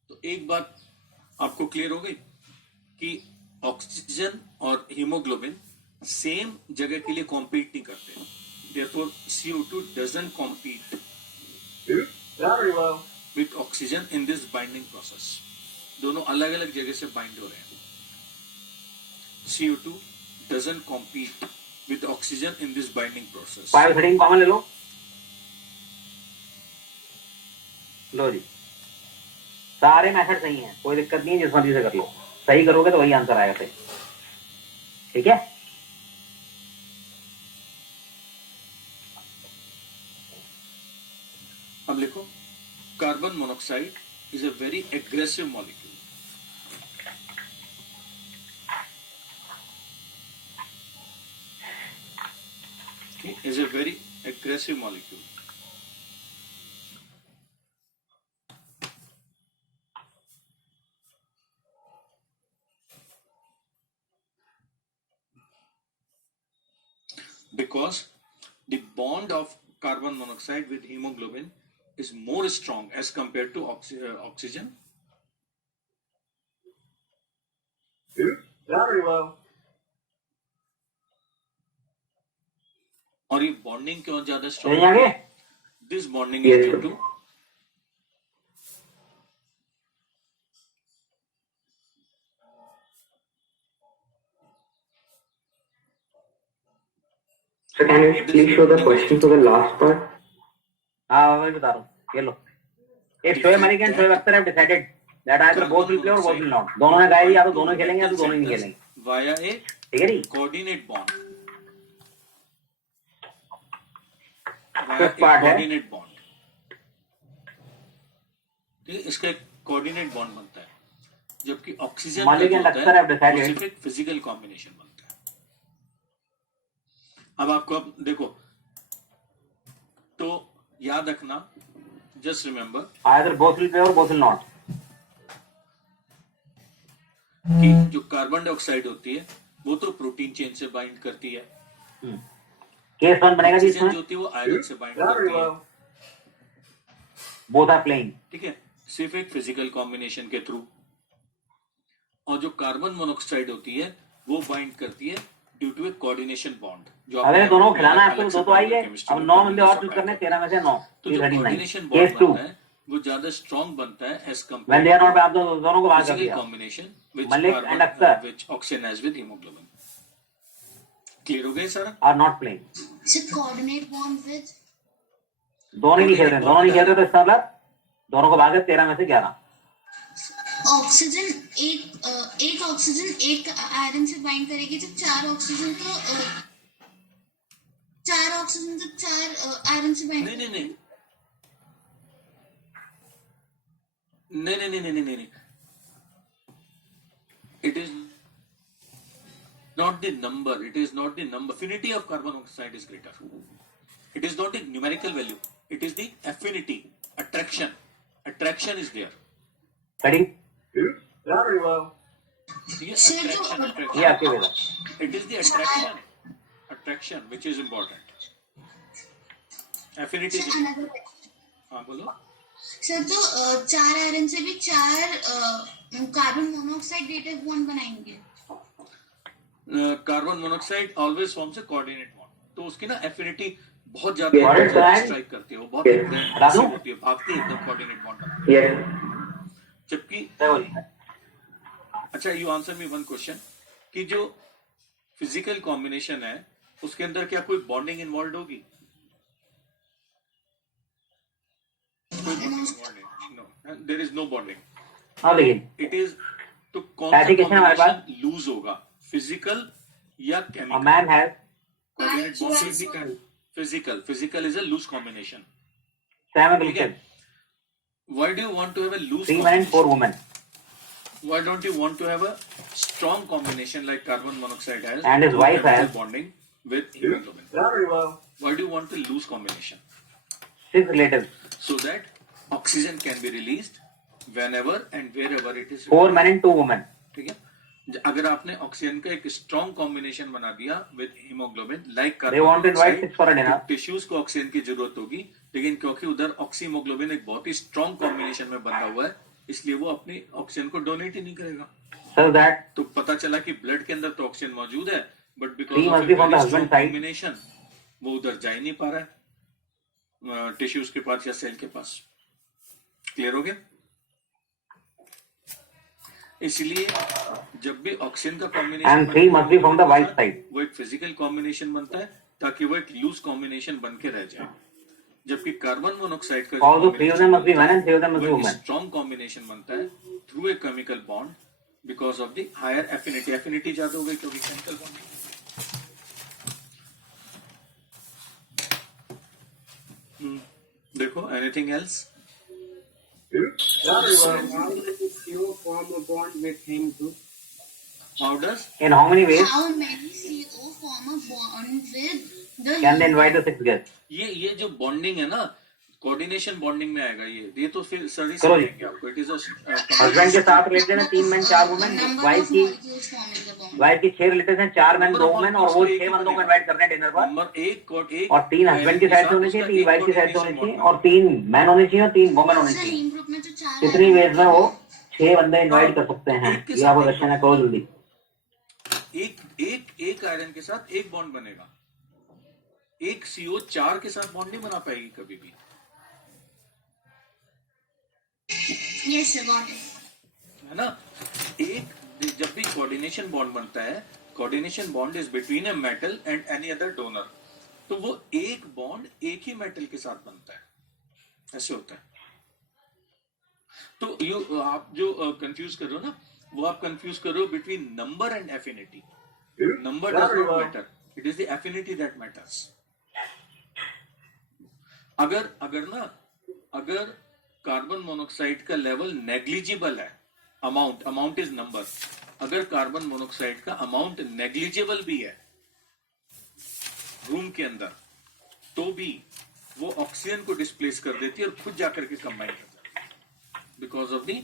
तो एक बात आपको क्लियर हो गई कि ऑक्सीजन और हीमोग्लोबिन सेम जगह के लिए कॉम्पीट नहीं करते, therefore CO2 doesn't compete with oxygen in this binding process. दोनों अलग अलग जगह से बाइंड हो रहे हैं। CO2 doesn't compete with oxygen in this binding process. 5 13 common ले लो, लो जी। सारे मेथड सही हैं, कोई दिक्कत नहीं है, जिस मर्जी से कर लो, सही करोगे तो वही आंसर आएगा सही। ठीक है, अब लिखो, carbon monoxide is a very aggressive molecule. is a very aggressive molecule. Because the bond of carbon monoxide with hemoglobin is more strong as compared to oxygen. Very well. और ये बॉन्डिंग क्यों ज्यादा समझ स्ट्रॉन्ग आ है? गए? This bonding Yes, is sir. Due to So can you please show the question for the last part? हाँ मैं बता रहा हूँ, ये लो। If Shoaib Malik and Shoaib Akhtar have decided that either both will play or both will not, दोनों ने कहा है या तो दोनों खेलेंगे या तो दोनों ही नहीं खेलेंगे, वाया ए ठीक है जी? कोऑर्डिनेट बॉन्ड, Fifth part है। कोऑर्डिनेट बॉन्ड, ठीक है, इसका एक कोऑर्डिनेट बॉन्ड बनता है, जबकि oxygen Malik and Akhtar have decided- सिर्फ एक फिजिकल कॉम्बिनेशन बनता है। अब आपको अब देखो, तो याद रखना, just remember Either both will play or both will not. कि जो कार्बन डाइऑक्साइड होती है वो तो प्रोटीन चेन से बाइंड करती है, केस 1 बनेगा जी ऑक्सीजन इसमें, जो होती है वो आयरन से बाइंड करती है, both are playing. ठीक है, सिर्फ एक फिजिकल कॉम्बिनेशन के थ्रू। और जो कार्बन मोनोऑक्साइड होती है वो बाइंड करती है due to a coordination bond. जो अगर आपने दोनों खिलाना है अलग आपको से तो दो तो आइए, chemistry अब में 9 बंदे और पढ़ा चूज है। करने, 13 में से 9, तो जो 39. कोऑर्डिनेशन केस बॉन्ड 2 बनता है वो ज्यादा स्ट्रॉन्ग बनता है as when they are not, compare आप दोनों को बाहर कर फिजिकल दिया। Combination which Malik and Akhtar which oxygenise with haemoglobin. Clear हो गया सारा? are not playing. So coordinate bond with दोनों ही नहीं खेल रहे, दोनों नहीं खेल रहे, तो इसका मतलब दोनों को भागे 13 में से 11। ऑक्सीजन एक ऑक्सीजन एक आयरन से बाइंड करेगी, जब चार ऑक्सीजन ऑक्सीजन तो 4 आयरन से बाइंड नहीं नहीं नहीं नहीं नहीं नहीं नहीं नहीं नहीं it is not the number, it is not the number. Affinity of carbon monoxide is greater. It is not the numerical value, it is the affinity, attraction is there. Ready? Very well. ये Sir, जो attraction ये आपके वेदा. it is the attraction which is important. Affinity sir is, another हाँ बोलो. Sir तो 4 iron से भी 4 carbon monoxide dative bond बनाएंगे. Carbon monoxide always forms a coordinate bond, तो उसकी ना एफिनिटी बहुत Yes, ज्यादा sir. स्ट्राइक करती है, वो बहुत Yes. aggressive होती है, भागती है एकदम कोऑर्डिनेट बॉन्ड. Yes. जबकि क्या बोलिए? अच्छा, you answer me one question कि जो फिजिकल कॉम्बिनेशन है उसके अंदर क्या कोई बॉन्डिंग इन्वॉल्व होगी? No, there is no bonding. हाँ लेकिन इट इज, तो कौन सा ऐसी किसने हमारे पास? कॉम्बिनेशन लूज होगा, फिजिकल या a chemical? man has coordinate bond Physical. Physical is a loose combination. 7 ठीक है. relatives, Why do you want to have a loose 3 men and 4 women, Why don't you want to have a strong combination like carbon monoxide has And his wife chemical has- bonding with hemoglobin? Very well. Why do you want a loose combination? 6 relatives, So that oxygen can be released whenever and wherever it is 4 required. men and 2 women. ठीक है. अगर आपने oxygen का एक strong combination बना दिया with haemoglobin like They want to invite 6 for a dinner. Tissues को oxygen की जरूरत होगी, लेकिन क्योंकि उधर ऑक्सीमोग्लोबिन एक बहुत ही स्ट्रॉन्ग कॉम्बिनेशन में बंधा हुआ है, इसलिए वो अपनी ऑक्सीजन को डोनेट ही नहीं करेगा. So that तो पता चला कि ब्लड के अंदर तो ऑक्सीजन मौजूद है, but Three because must be from the husband side. Combination वो उधर जा ही नहीं पा रहा है टिश्यूज के पास या सेल के पास. क्लियर हो गया? इसलिए जब भी ऑक्सीजन का combination and 3 must be from the wife side. वो एक फिजिकल कॉम्बिनेशन बनता है ताकि वो एक लूज कॉम्बिनेशन बन के रह जाए. जबकि कार्बन मोनोऑक्साइड का Although 3 of them must be men and 3 of them must be women. Strong combination बनता है through a chemical bond because of the higher affinity. Affinity ज्यादा हो गई क्योंकि केमिकल बॉन्डिंग. देखो, anything else? Very well. How does CO form a bond with him group? How does In how many ways How many CO form a bond with the can they invite the 6th guest? ये जो bonding है ना, coordination bonding में आएगा. ये तो फिर sir ही चलो जी. समझेंगे आपको. इट इज हस्बैंड के साथ रिलेटेड है 3 men 4 women. number wife of की molecules forming the bond. 6 relatives हैं, 4 men 2 women, और वो 6 बंदों को इनवाइट करने हैं डिनर पर. नंबर एक और 3 हस्बैंड की साइड से होने चाहिए, 3 वाइफ की साइड से होने चाहिए, और 3 मैन होने चाहिए और 3 वुमेन होने सर चाहिए. हीम ग्रुप में तो 4 कितनी वेज में वो 6 बंदे इनवाइट कर सकते हैं? ये आपको क्वेश्चन है, करो जल्दी. एक आयरन के साथ एक बॉन्ड बनेगा. एक CO 4 के साथ बॉन्ड नहीं बना पाएगी कभी भी. Yes sir got it. है ना? एक जब भी कोऑर्डिनेशन बॉन्ड बनता है, coordination bond is between a metal and any other donor, तो वो एक बॉन्ड एक ही मेटल के साथ बनता है. ऐसे होता है. तो आप जो कंफ्यूज कर रहे हो ना, वो आप कंफ्यूज कर रहे हो between number and affinity. Number does not matter, it is the affinity that matters. अगर कार्बन मोनोऑक्साइड का लेवल नेग्लिजिबल है, अमाउंट इज नंबर, अगर कार्बन मोनोऑक्साइड का अमाउंट नेग्लिजिबल भी है रूम के अंदर, तो भी वो ऑक्सीजन को डिस्प्लेस कर देती है और खुद जाकर के कंबाइन कर जाती है because of the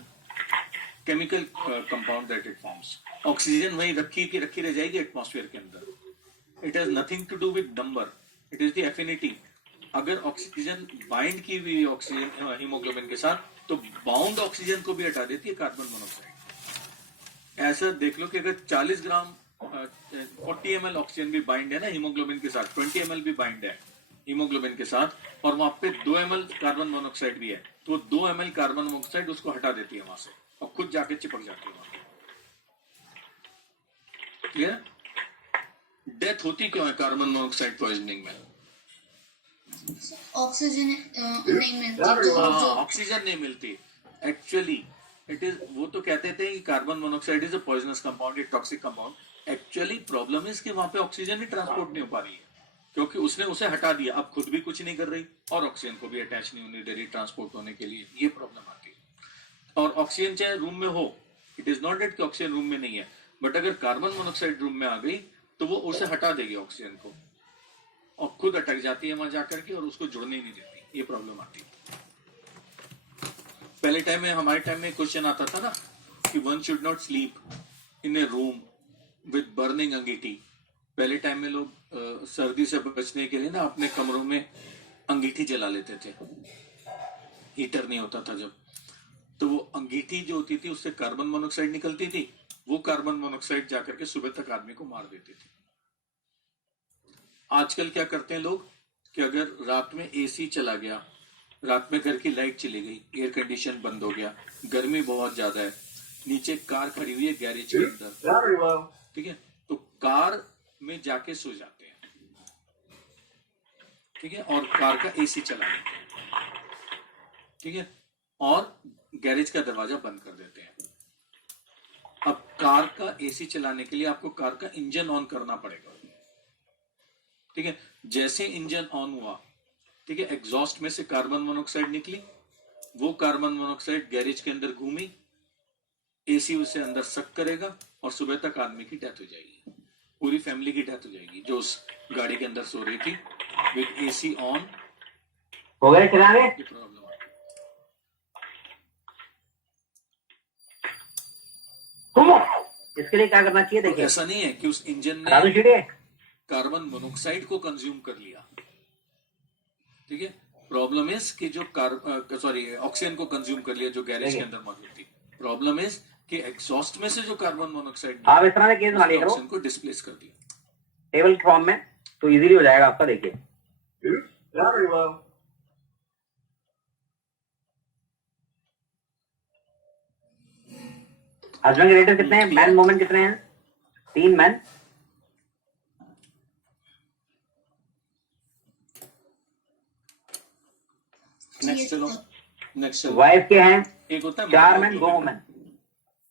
chemical compound that it forms. Oxygen वही रखी रह जाएगी एटमॉस्फेयर के अंदर. It has nothing to do with number, it is the affinity. अगर ऑक्सीजन बाइंड की हुई ऑक्सीजन हीमोग्लोबिन के साथ, तो बाउंड ऑक्सीजन को भी हटा देती है कार्बन मोनोऑक्साइड. ऐसा देख लो कि अगर 40 ग्राम 40 ml ऑक्सीजन भी बाइंड है ना हीमोग्लोबिन के साथ, 20 ml भी बाइंड है हीमोग्लोबिन के साथ, और वहां पे 2 ml कार्बन मोनोऑक्साइड भी है, तो 2 ml कार्बन मोनोऑक्साइड उसको हटा देती है वहां से और खुद जाके चिपक जाती है वहां. क्लियर? डेथ होती क्यों है कार्बन मोनोऑक्साइड पॉइजनिंग में? ऑक्सीजन नहीं मिलती. ऑक्सीजन नहीं मिलती. एक्चुअली इट इज, वो तो कहते थे कि carbon monoxide is a poisonous compound, a toxic compound. Actually problem is कि वहां पे ऑक्सीजन ही ट्रांसपोर्ट नहीं हो पा रही है. क्योंकि उसने उसे हटा दिया, अब खुद भी कुछ नहीं कर रही और ऑक्सीजन को भी अटैच नहीं होने दे रही ट्रांसपोर्ट होने के लिए, ये प्रॉब्लम आती है। और ऑक्सीजन चाहे रूम में हो, इट इज नॉट डेट कि ऑक्सीजन रूम में नहीं है, बट अगर कार्बन मोनोऑक्साइड रूम में आ गई तो वो उसे हटा देगी ऑक्सीजन को और खुद अटक जाती है वहां जाकर के और उसको जुड़ने ही नहीं देती, ये प्रॉब्लम आती है। पहले टाइम में, हमारे टाइम में क्वेश्चन आता था ना कि one should not sleep in a room with burning अंगीठी। पहले टाइम में लोग सर्दी से बचने के लिए ना अपने कमरों में अंगीठी जला लेते थे, हीटर नहीं होता था जब, तो वो अंगीठी जो होती थी उससे कार्बन मोनोऑक्साइड निकलती थी, वो कार्बन मोनोऑक्साइड जाकर के सुबह तक आदमी को मार देती थी। आजकल क्या करते हैं लोग कि अगर रात में एसी चला गया, रात में घर की लाइट चली गई, एयर कंडीशन बंद हो गया, गर्मी बहुत ज्यादा है, नीचे कार खड़ी हुई है गैरेज के अंदर, ठीक है, तो कार में जाके सो जाते हैं, ठीक है, और कार का एसी चला लेते हैं, ठीक है, और गैरेज का दरवाजा बंद कर देते हैं। अब कार का एसी चलाने के लिए आपको कार का इंजन ऑन करना पड़ेगा, ठीक है, जैसे इंजन ऑन हुआ, ठीक है, एग्जॉस्ट में से कार्बन मोनोऑक्साइड निकली, वो कार्बन मोनोऑक्साइड गैरेज के अंदर घूमी, एसी उसे अंदर सक करेगा और सुबह तक आदमी की डेथ हो जाएगी, पूरी फैमिली की डेथ हो जाएगी जो उस गाड़ी के अंदर सो रही थी विद एसी ऑन। हो गए चलाने? ये प्रॉब्लम इसके लिए क्या करना चाहिए? तो देखिए, ऐसा नहीं है कि उस इंजन हटा दो ने सीढ़ी। कार्बन मोनोऑक्साइड को कंज्यूम कर लिया, ठीक है, प्रॉब्लम इज कि जो ऑक्सीजन को कंज्यूम कर लिया जो गैरेज के अंदर मौजूद थी। प्रॉब्लम इज कि एग्जॉस्ट में से जो कार्बन मोनोऑक्साइड आप इस तरह से केस बना लिया करो ऑक्सीजन को डिस्प्लेस कर दिया टेबल फॉर्म में, तो इजीली हो जाएगा आपका। देखिए, हस्बैंड के रिलेटिव कितने हैं? मैन वुमेन कितने हैं? 3 मैन। नेक्स्ट चलो, नेक्स्ट चलो। वाइफ के हैं एक होता है 4 मैन, 2 वुमेन।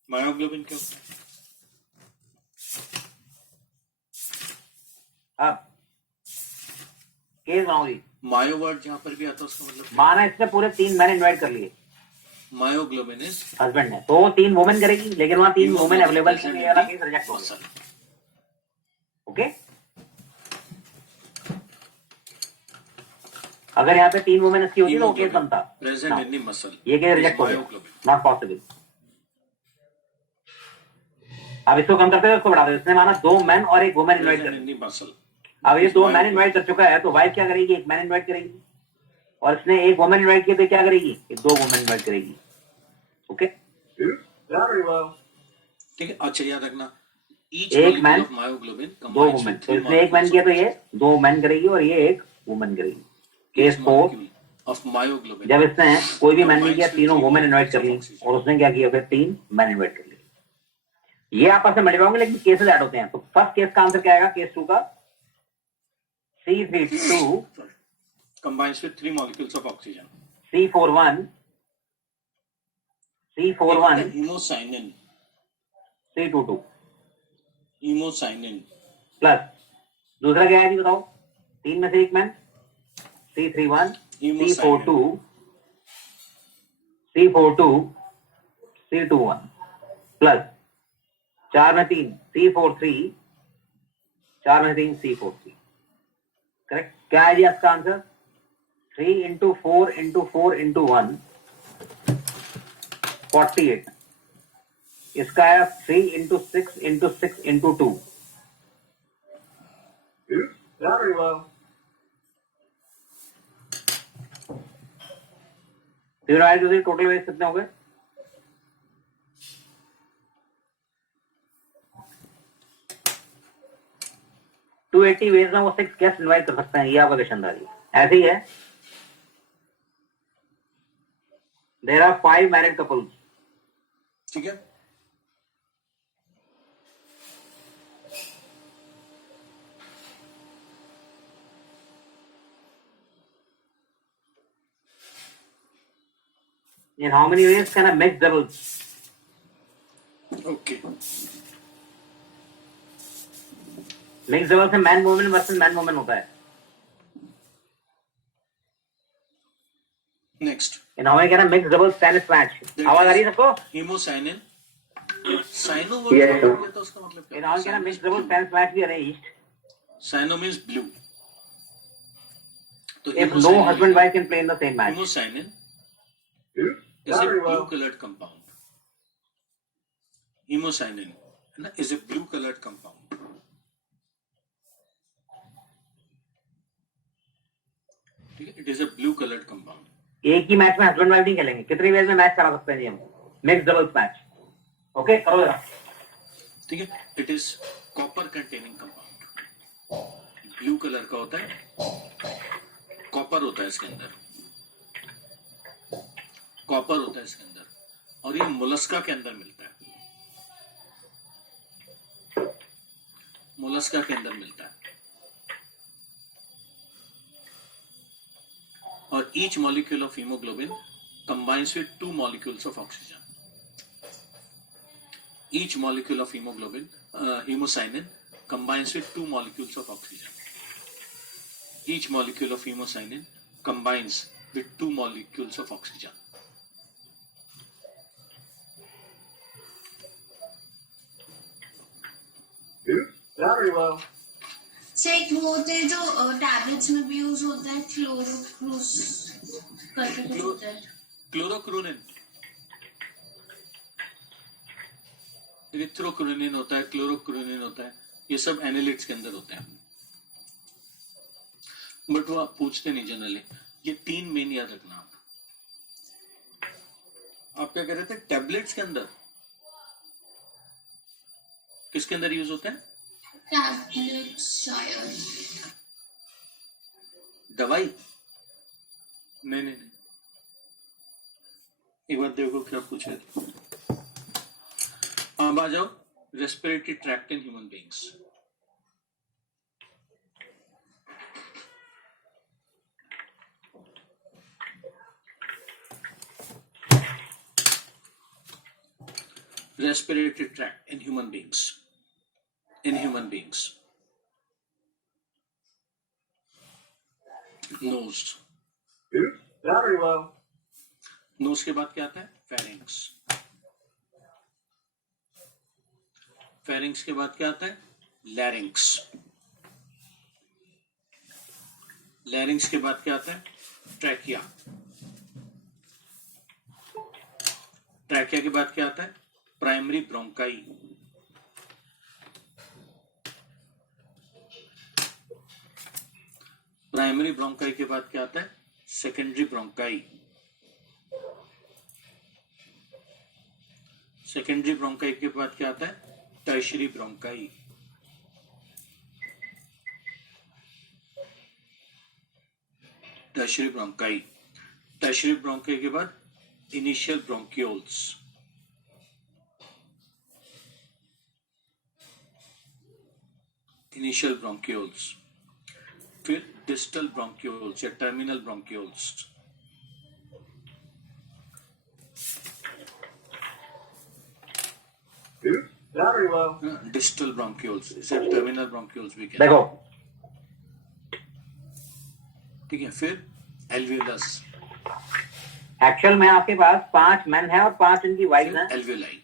मायोग्लोबिन क्या होता है? अब केस बनाओ जी। मायो वर्ड जहां पर भी आता है उसका मतलब माना इसने पूरे 3 मैन इनवाइट कर लिए मायोग्लोबिन इज हस्बैंड ने, तो 3 वुमेन करेगी, लेकिन वहां 3 वुमेन अवेलेबल नहीं है, ये वाला केस रिजेक्ट हो गया। ओके, अगर यहाँ पे 3 वुमेन इसकी होती तो वो केस बनता, प्रेजेंट इन द मसल, ये केस रिजेक्ट हो गया, नॉट पॉसिबल। अब इसको कम करते हुए उसको बढ़ा दो। इसने माना 2 मैन और 1 वुमेन इनवाइट कर, इन द मसल। अब ये 2 मैन इनवाइट कर चुका है, तो वाइफ क्या करेगी? 1 मैन इनवाइट करेगी, और इसने 1 वुमेन इनवाइट किया तो क्या करेगी? 2 वुमेन इनवाइट करेगी। ओके, ठीक है, अच्छा याद रखना, ईच एक मैन, ऑफ मायोग्लोबिन 2 वुमेन, तो इसने 1 मैन किया तो ये 2 मैन करेगी और ये 1 वुमेन करेगी। केस 4 ऑफ मायोग्लोबिन, जब इसने कोई भी मैन नहीं किया, तीनों वुमेन इनवाइट कर ली, और उसने क्या किया? फिर 3 मैन इनवाइट कर ली। ये आपस में मल्टीप्लाई होंगे, लेकिन केसेस ऐड होते हैं। तो फर्स्ट केस का आंसर क्या आएगा? केस 2 का C32 combines with 3 molecules of oxygen. C41 Hemocyanin, C22 hemocyanin, plus दूसरा क्या है जी बताओ? 3 में से 1 man, C31 C42 C21 plus 4 में 3 C43 4 में 3 C43। करेक्ट? क्या है जी आपका आंसर? 3 into 4 into 4 into 1 48। इसका है 3 into 6 into 6 into 2। Total ways कितने हो गए? टू 80 वेज में वो 6 गेस्ट इनवाइट कर सकते हैं, ये आपका क्वेश्चन था जी। ऐसे ही है, देयर आर 5 मैरिड कपल्स, ठीक है, in how many ways can a mixed doubles? Okay, mix doubles में man women versus man women होता है। now I get a mixed doubles tennis match. आवाज आ रही है सबको? Hemocyanin. Cyano Yes, sir. तो उसका मतलब क्या? Now I get a mixed doubles tennis match be arranged. Cyano means blue. तो If no husband wife can play in the same match. Hemocyanin is a blue colored compound. Hemocyanin is a blue colored compound. ठीक है, it is a blue colored compound. एक ही match में husband wife नहीं खेलेंगे, कितनी veg में match करा सकते हैं जी हम? Mix doubles match. ओके, करो जरा. ठीक है, it is copper containing compound. Blue colour का होता है, कॉपर होता है इसके अंदर, कॉपर होता है इसके अंदर, और ये मोलस्का के अंदर मिलता है, मोलस्का के अंदर मिलता है. और each molecule of hemoglobin combines with 2 molecules of oxygen. Each molecule of hemoglobin, hemocyanin, combines with 2 molecules of oxygen. Each molecule of hemocyanin combines with 2 molecules of oxygen. Very well. एक वो होते हैं जो टैबलेट्स में भी use होता है, क्लोरोक्रूस करके कुछ होता है. क्लोरोक्रोनिन, इरिथ्रोक्रोनिन होता है, क्लोरोक्रोनिन होता है, ये सब एनालिट्स के अंदर होते हैं. बट वो आप पूछते नहीं जनरली. ये 3 मेन याद रखना. आप क्या कह रहे थे? टैबलेट्स के अंदर, किसके अंदर यूज होते हैं? टैबलेट्स शायद. दवाई? नहीं नहीं नहीं, एक बार देखो क्या पूछे. अब आ जाओ respiratory tract in human beings. Respiratory tract in human beings. In human beings. Nose. Very well. Nose के बाद क्या आता है? Pharynx. Pharynx के बाद क्या आता है? Larynx. Larynx के बाद क्या आता है? Trachea. Trachea के बाद क्या आता है? Primary bronchi. प्राइमरी ब्रोंकाई के बाद क्या आता है? Secondary bronchi. सेकेंडरी ब्रोंकाई के बाद क्या आता है? Tertiary bronchi. Tertiary bronchi. Tertiary bronchi के बाद इनिशियल ब्रोंक्यूल्स. Initial bronchioles. फिर डिस्टल ब्रोंक्यूल्स या terminal bronchioles. Very well. Distal bronchioles, इसे टर्मिनल ब्रोंक्यूल्स भी कहते देखो, हैं. ठीक है, फिर एल्वियोलस. एक्चुअल में आपके पास 5 मेन है और 5 इनकी वाइफ है. एल्वियोलाई.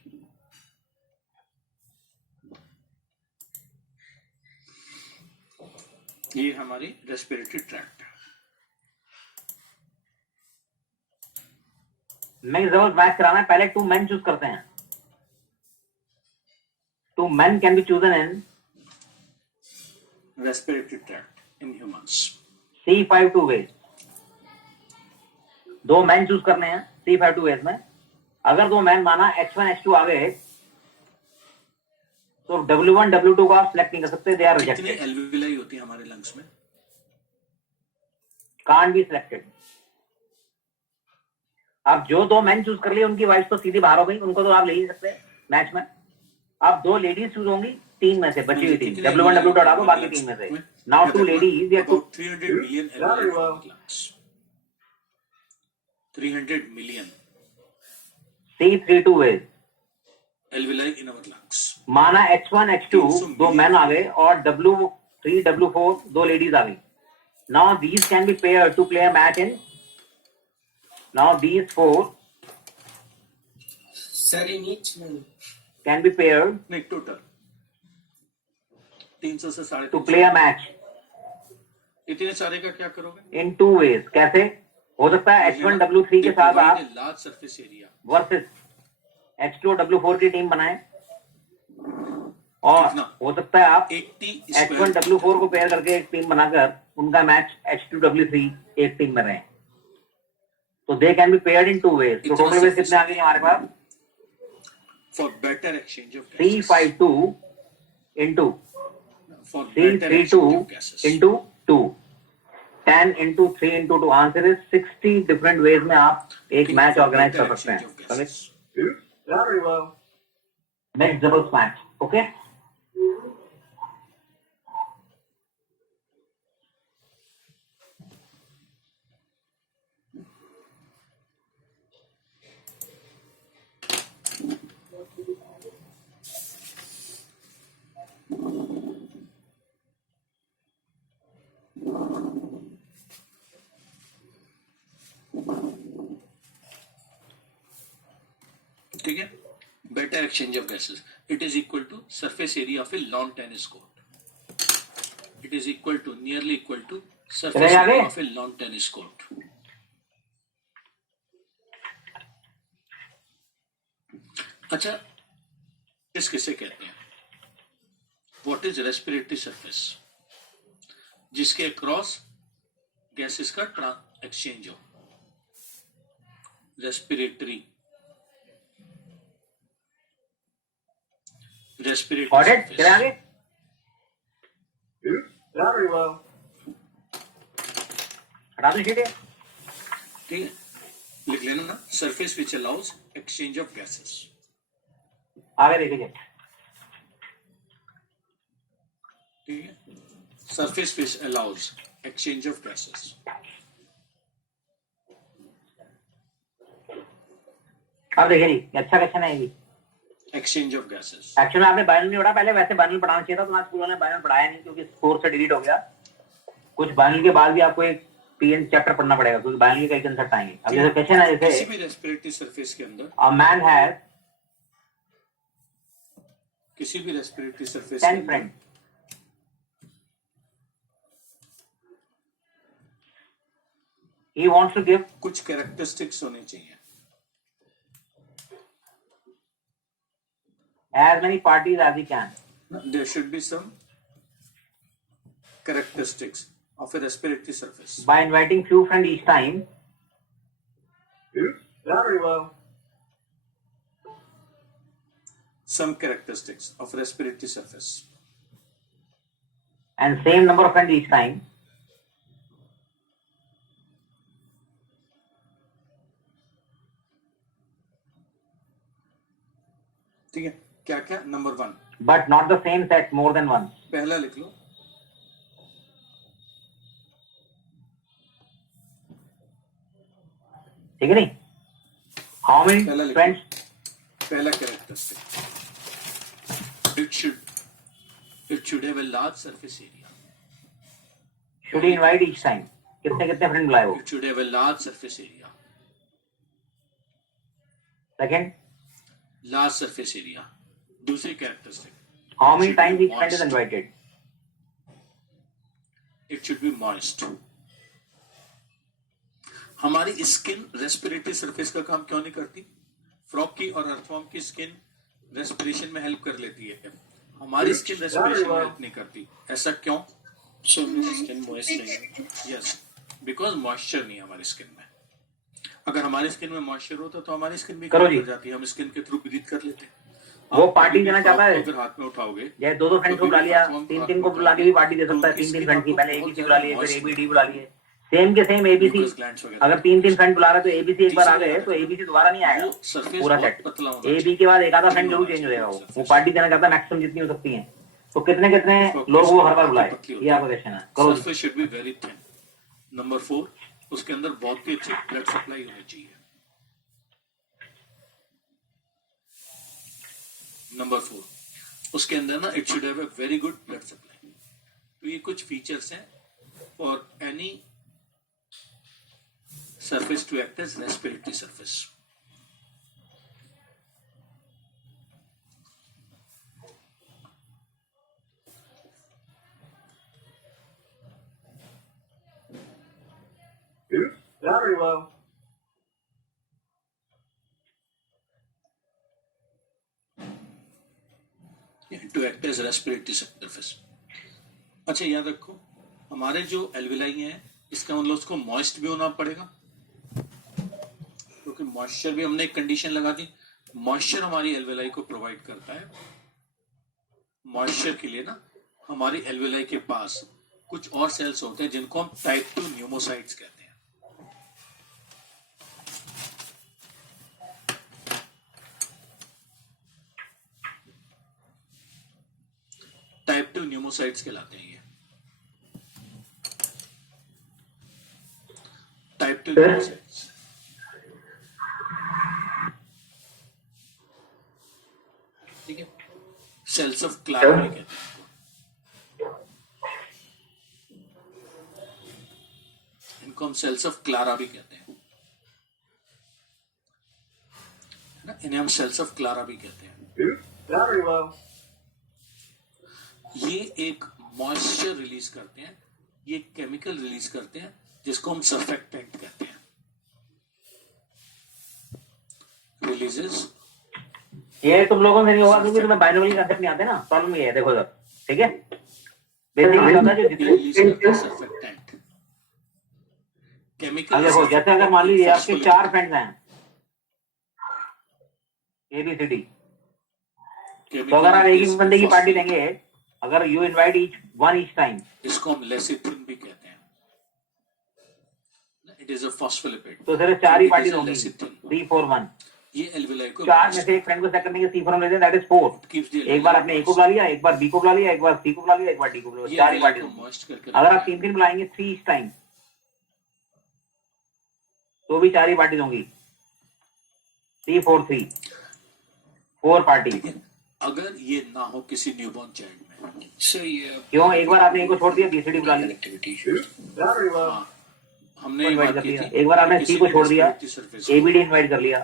ये हमारी respiratory tract. Mix doubles match कराना है, पहले 2 मेन चूज करते हैं. 2 men can be chosen in respiratory tract in humans. C5 2 ways. 2 men choose करने हैं C5 2 ways में. अगर 2 men माना H1 H2 आ गए तो W1 W2 को आप सिलेक्ट नहीं कर सकते, दे आर कितनी रिजेक्टेड, एल्वियोलाई होती है हमारे लंग्स में? Can't be selected. आप जो 2 men चूज कर लिए उनकी वाइफ तो सीधी बाहर हो गई, उनको तो आप ले ही सकते मैच में. अब 2 लेडीज चूज होंगी 3 में से, बची हुई 3. W1 W2 हटा दो, बाकी 3 में से. नाउ 2 लेडीज या 2 About 300 million alveoli in our lungs. 300 million C3 2 ways. Alveoli in our lungs. माना H1 H2 2 men आ गए और W3 W4 2 लेडीज आ गई. Now these can be paired to play a match in Now these four Sir, in each one. can be paired नहीं total 300 से साढ़े to play a match इतने सारे का क्या करोगे? in two ways. कैसे हो सकता है H1W3 के साथ आप large surface area versus H2W4 की टीम बनाएं और हो सकता है आप 80 H1W4 को पेयर करके एक टीम बनाकर उनका मैच H2W3 एक टीम में रहे. तो they can be paired in two ways. तो टोटल वेज कितने आ गए हमारे पास? For better exchange of 352 into for better 332 exchange of gases. into 2. 10 into 3 into 2. Answer is 60 different ways में आप एक मैच ऑर्गेनाइज कर सकते हैं. Very well. Next doubles match. Okay, ठीक है. Better exchange of gases. It is equal to surface area of a lawn tennis court. It is equal to nearly equal to surface चले आगे? Area of a lawn tennis court. अच्छा, इस किसे कहते हैं? What is respiratory surface? जिसके across gases का exchange हो. Respiratory got it. चले आगे. Very well. हटा दो शीट. ठीक है, लिख लेना ना. Surface which allows exchange of gases. आगे देखिए. ठीक है, surface which allows exchange of gases. अब देखिए जी, अच्छा क्वेश्चन है ये भी. Exchange of gases. एक्चुअली आपने बायनल नहीं पढ़ा. पहले वैसे बायनल पढ़ाना चाहिए था, तो आज स्कूल वाले बायनल पढ़ाया नहीं क्योंकि कोर्स से डिलीट हो गया. कुछ बायनल के बाद भी आपको एक पीएन चैप्टर पढ़ना पड़ेगा क्योंकि बायनल के कई कंसेप्ट आएंगे. अब जैसे क्वेश्चन है, किसी जैसे भी रेस्पिरेटरी सरफेस के अंदर, अ मैन हैज किसी भी respiratory surface 10 friends. He wants to give कुछ कैरेक्टरिस्टिक्स होने चाहिए. as many parties as he can. There should be some characteristics of a respiratory surface. By inviting few friends each time, Very well. Some characteristics of respiratory surface. and same number of friends each time, ठीक है, क्या क्या? Number 1, but not the same set more than one. पहला लिख लो. ठीक है नहीं? How many पहला लिख friends? लो. पहला characteristic. It should have a large surface area. Should he invite each time? कितने कितने फ्रेंड बुलाए वो? It should have a large surface area. Second, Large surface area. दूसरी characteristic. how many Should be times each friend is moist. invited? It should be moist. हमारी skin respiratory surface का काम क्यों नहीं करती? फ्रॉग की और अर्थवॉर्म की स्किन रेस्पिरेशन में हेल्प कर लेती है. हमारी स्किन रेस्पिरेशन में हेल्प नहीं करती. ऐसा क्यों? स्किन मॉइस्ट नहीं है. यस, बिकॉज मॉइस्चर नहीं है हमारी स्किन में. अगर हमारी स्किन में मॉइस्चर होता तो हमारी स्किन भी करो कम जी. कर जाती है. हम स्किन के थ्रू ब्रीथ कर लेते हैं. वो आप पार्टी कभी देना भी चाहता frog है. को अगर हाथ में उठाओगे, जैसे दो फ्रेंड्स को बुला लिया, तीन को बुला के भी पार्टी दे सकता है. तीन फ्रेंड्स की पहले एबीसी बुला लिए, फिर एबीडी बुला लिए. सेम के सेम एबीसी. mucous glands वगैरह. अगर तीन फ्रेंड बुला रहे तो एबीसी एक बार आ गए तो एबीसी दोबारा नहीं आएगा. वो सरफेस पूरा बहुत सेट. पतला होना एबी के बाद एक आधा फ्रेंड जरूर चेंज हो जाएगा. वो पार्टी देना चाहता है मैक्सिमम जितनी हो सकती है. तो कितने कितने लोग वो हर बार बुलाए, ये आपका क्वेश्चन है. करो. Surface should be very thin. Number 4, उसके अंदर बहुत ही अच्छी ब्लड सप्लाई होनी चाहिए. नंबर 4, उसके अंदर ना it should have a very good blood supply. तो ये कुछ फीचर्स हैं for any surface to act as respiratory surface. Oops, battery low. To act as respiratory surface. अच्छा याद रखो, हमारे जो एल्विलाई हैं इसका मतलब उसको मॉइस्ट भी होना पड़ेगा, क्योंकि मॉइस्चर भी हमने एक कंडीशन लगा दी. मॉइस्चर हमारी एल्विलाई को प्रोवाइड करता है. मॉइस्चर के लिए ना हमारी एल्विलाई के पास कुछ और सेल्स होते हैं जिनको हम टाइप 2 न्यूमोसाइट्स कहते हैं. टाइप 2 न्यूमोसाइट्स कहलाते हैं ये. Type 2 pneumocytes. ठीक है, सेल्स ऑफ क्लारा भी कहते हैं. इनको हम सेल्स ऑफ क्लारा भी कहते हैं ना, इन्हें हम सेल्स ऑफ क्लारा भी कहते हैं. Oops, battery low. ये एक मॉइस्चर रिलीज करते हैं, ये केमिकल रिलीज करते हैं जिसको हम सर्फेक्टेंट कहते हैं. रिलीजेस. ये तुम लोगों से नहीं होगा क्योंकि तुम्हें बायोलॉजी कंसेप्ट नहीं आते ना. प्रॉब्लम ये है, देखो सर, ठीक है, बेसिकली होता है जो जितने रिलीज करते हैं सर्फेक्टेंट केमिकल. अब देखो, जैसे अगर मान लीजिए आपके 4 फ्रेंड्स हैं ABCD, तो अगर आप एक ही बंदे की पार्टी देंगे, अगर यू इनवाइट ईच टाइम, इसको हम लेसिथिन भी कहते हैं. It is a phospholipid. तो सिर्फ 4 ही पार्टी होंगी. लेसिथिन. 3 4 1. ये एल्विलाई को 4 में से एक फ्रेंड को सेट करने के C फॉर्म लेते हैं, दैट इज 4. एक बार आपने A को बुला लिया, एक बार B को बुला लिया, एक बार C को बुला लिया, एक बार D को बुला लिया, 4 ही पार्टी होंगी. मॉइस्ट करके अगर आप 3 बुलाएंगे 3 इच टाइम, तो भी 4 ही पार्टी होंगी. 3 4 3 4 पार्टी. अगर ये ना हो किसी न्यूबॉर्न चाइल्ड में, सर ये क्यों? एक बार आपने A को छोड़ दिया, BCD बुला लिया, एक्टिविटी Oops, battery low. हाँ, हमने ये इनवाइट बात कर की लिया. थी. एक बार आपने C को छोड़ दिया, सर्फेस ABD इनवाइट कर लिया,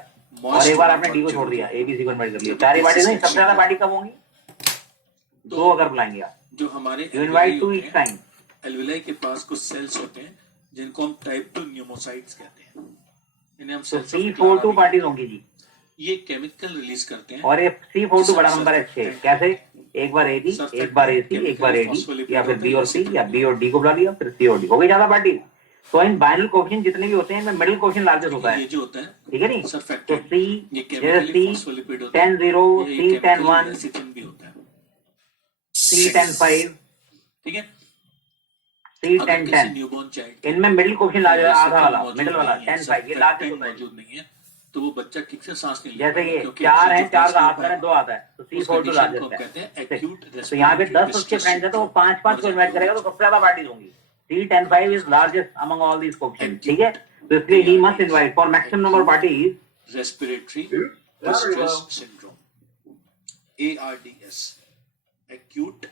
और एक बार आपने D को छोड़ दिया, ABC को इनवाइट कर लिया. 4 ही पार्टी नहीं, सबसे ज्यादा पार्टी कब होंगी? 2 अगर बुलाएंगे आप. जो हमारे you invite 2 each time. Alveoli के पास कुछ सेल्स होते हैं जिनको हम टाइप 2 न्यूमोसाइट्स कहते हैं. इन्हें हम तो सेल्स ऑफ C42 पार्टीज होंगी जी. ये केमिकल रिलीज करते हैं. और ये C42 बड़ा नंबर है 6. कैसे? एक बार AB, एक बार AC, एक बार AD, या फिर B और C, या B और D को बुला लिया, फिर C और D. हो गई ज्यादा पार्टी. तो इन बाइनल कोएफिशिएंट जितने भी होते हैं, इनमें मिडिल कोएफिशिएंट लार्जेस्ट होता ये है, जो होता है ठीक है नहीं? तो सर्फेक्टेंट, C, ये जैसे केमिकली C फॉस्फोलिपिड होता है. 10 0, C 10 1, लेसिथिन भी होता है. C 10 5, ठीक है. C अगर 10 किसी 10. न्यूबॉर्न चाइल्ड इनमें मिडिल कोएफिशिएंट लार्जेस्ट, आधा वाला, मिडिल वाला 10 5, ये लार्जेस्ट होता है. मौजूद नहीं है, तो वो बच्चा ठीक से सांस नहीं ले जैसे पाएगा, ये क्योंकि 4 है, जो 4 का हाथ फर्स्ट करें 2 आता है, तो उस C42 कंडीशन को लार्जेस्ट हम है. कहते हैं एक्यूट तो यहाँ पे 10 उसके फ्रेंड्स हैं, तो वो 5 5 को इन्वाइट करेगा, तो सबसे ज्यादा पार्टीज होंगी. C 10 5 is largest among all these coefficient, ठीक है? तो इसलिए he must invite for maximum number of parties. Respiratory Oops, battery distress low. Syndrome, ARDS, acute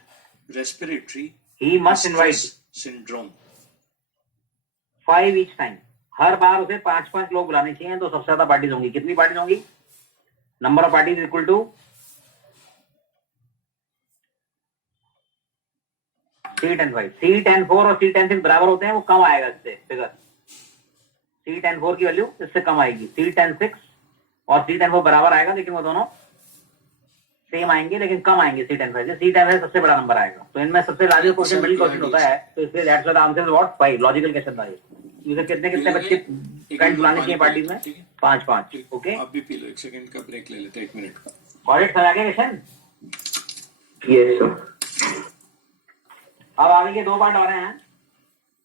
respiratory he must invite syndrome. 5 each time. हर बार उसे 5 5 लोग बुलाने चाहिए, तो सबसे ज्यादा पार्टीज होंगी. कितनी पार्टीज होंगी? Number of parties equal to C 10 5. C 10 4 और C 10 6 बराबर होते हैं, वो कम आएगा इससे फिगर. C 10 4 की वैल्यू इससे कम आएगी. C 10 6 और C 10 4 बराबर आएगा, लेकिन वो दोनों सेम आएंगे, लेकिन कम आएंगे. C 10 5 से C 10 5 सबसे बड़ा नंबर आएगा. तो इनमें सबसे लार्जेस्ट क्वेश्चन मिडिल क्वेश्चन होता है, तो इसलिए that's why the answer is what 5. Logical question था ये. इसे कितने कितने बच्चे फ्रेंड्स बुलाने चाहिए पार्टीज में? 5 5. ओके, आप भी पी लो, 1 सेकंड का ब्रेक ले लेते हैं, 1 मिनट का. करेक्ट समझ आ गया क्वेश्चन? Yes, sir. अब आगे के 2 पार्ट और हैं.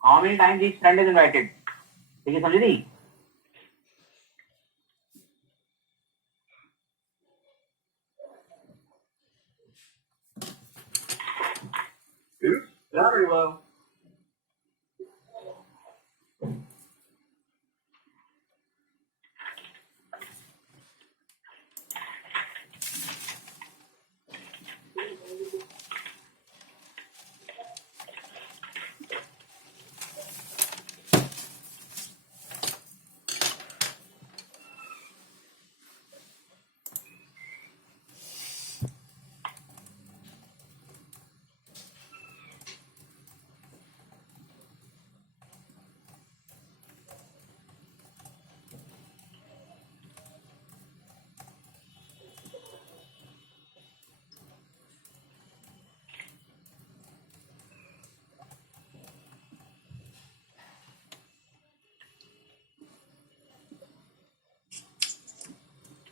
How many times each friend is invited. ठीक है, समझी नहीं? Oops, battery low.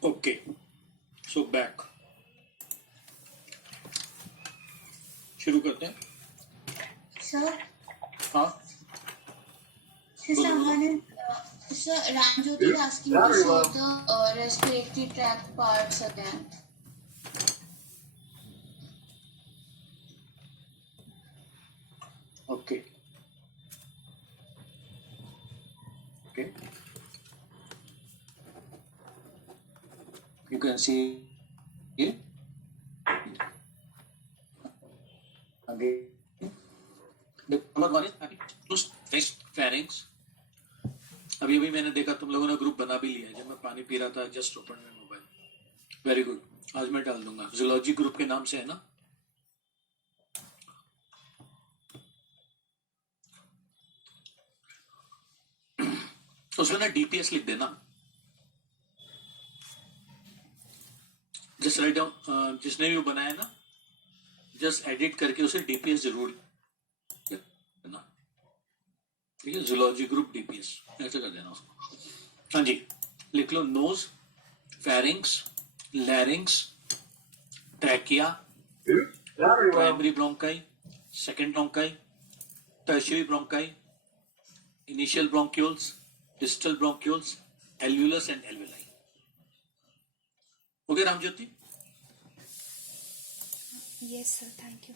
Okay, so back शुरू करते हैं. सर हाँ, Sir, Ramjyoti is asking to Very show well. the respiratory tract parts again. okay. Okay. You can see here. Again. The number one is face pharynx. अभी अभी मैंने देखा तुम लोगों ने ग्रुप बना भी लिया है. जब मैं पानी पी रहा था just open my mobile. Very good. आज मैं डाल दूंगा. जूलॉजी ग्रुप के नाम से है ना. उसमें ना डीपीएस लिख देना. Just write down. जिसने भी वो बनाया ना जस्ट एडिट करके उसे डीपीएस जरूर लिखना. ठीक है. जूलॉजी ग्रुप डीपीएस ऐसे कर देना उसको. हाँ जी, लिख लो. Nose, pharynx, larynx, trachea, Very well. Primary bronchi, second bronchi, tertiary bronchi, initial bronchioles, distal bronchioles, alveolus and alveoli. Okay Ramjyoti. Yes, sir. Thank you.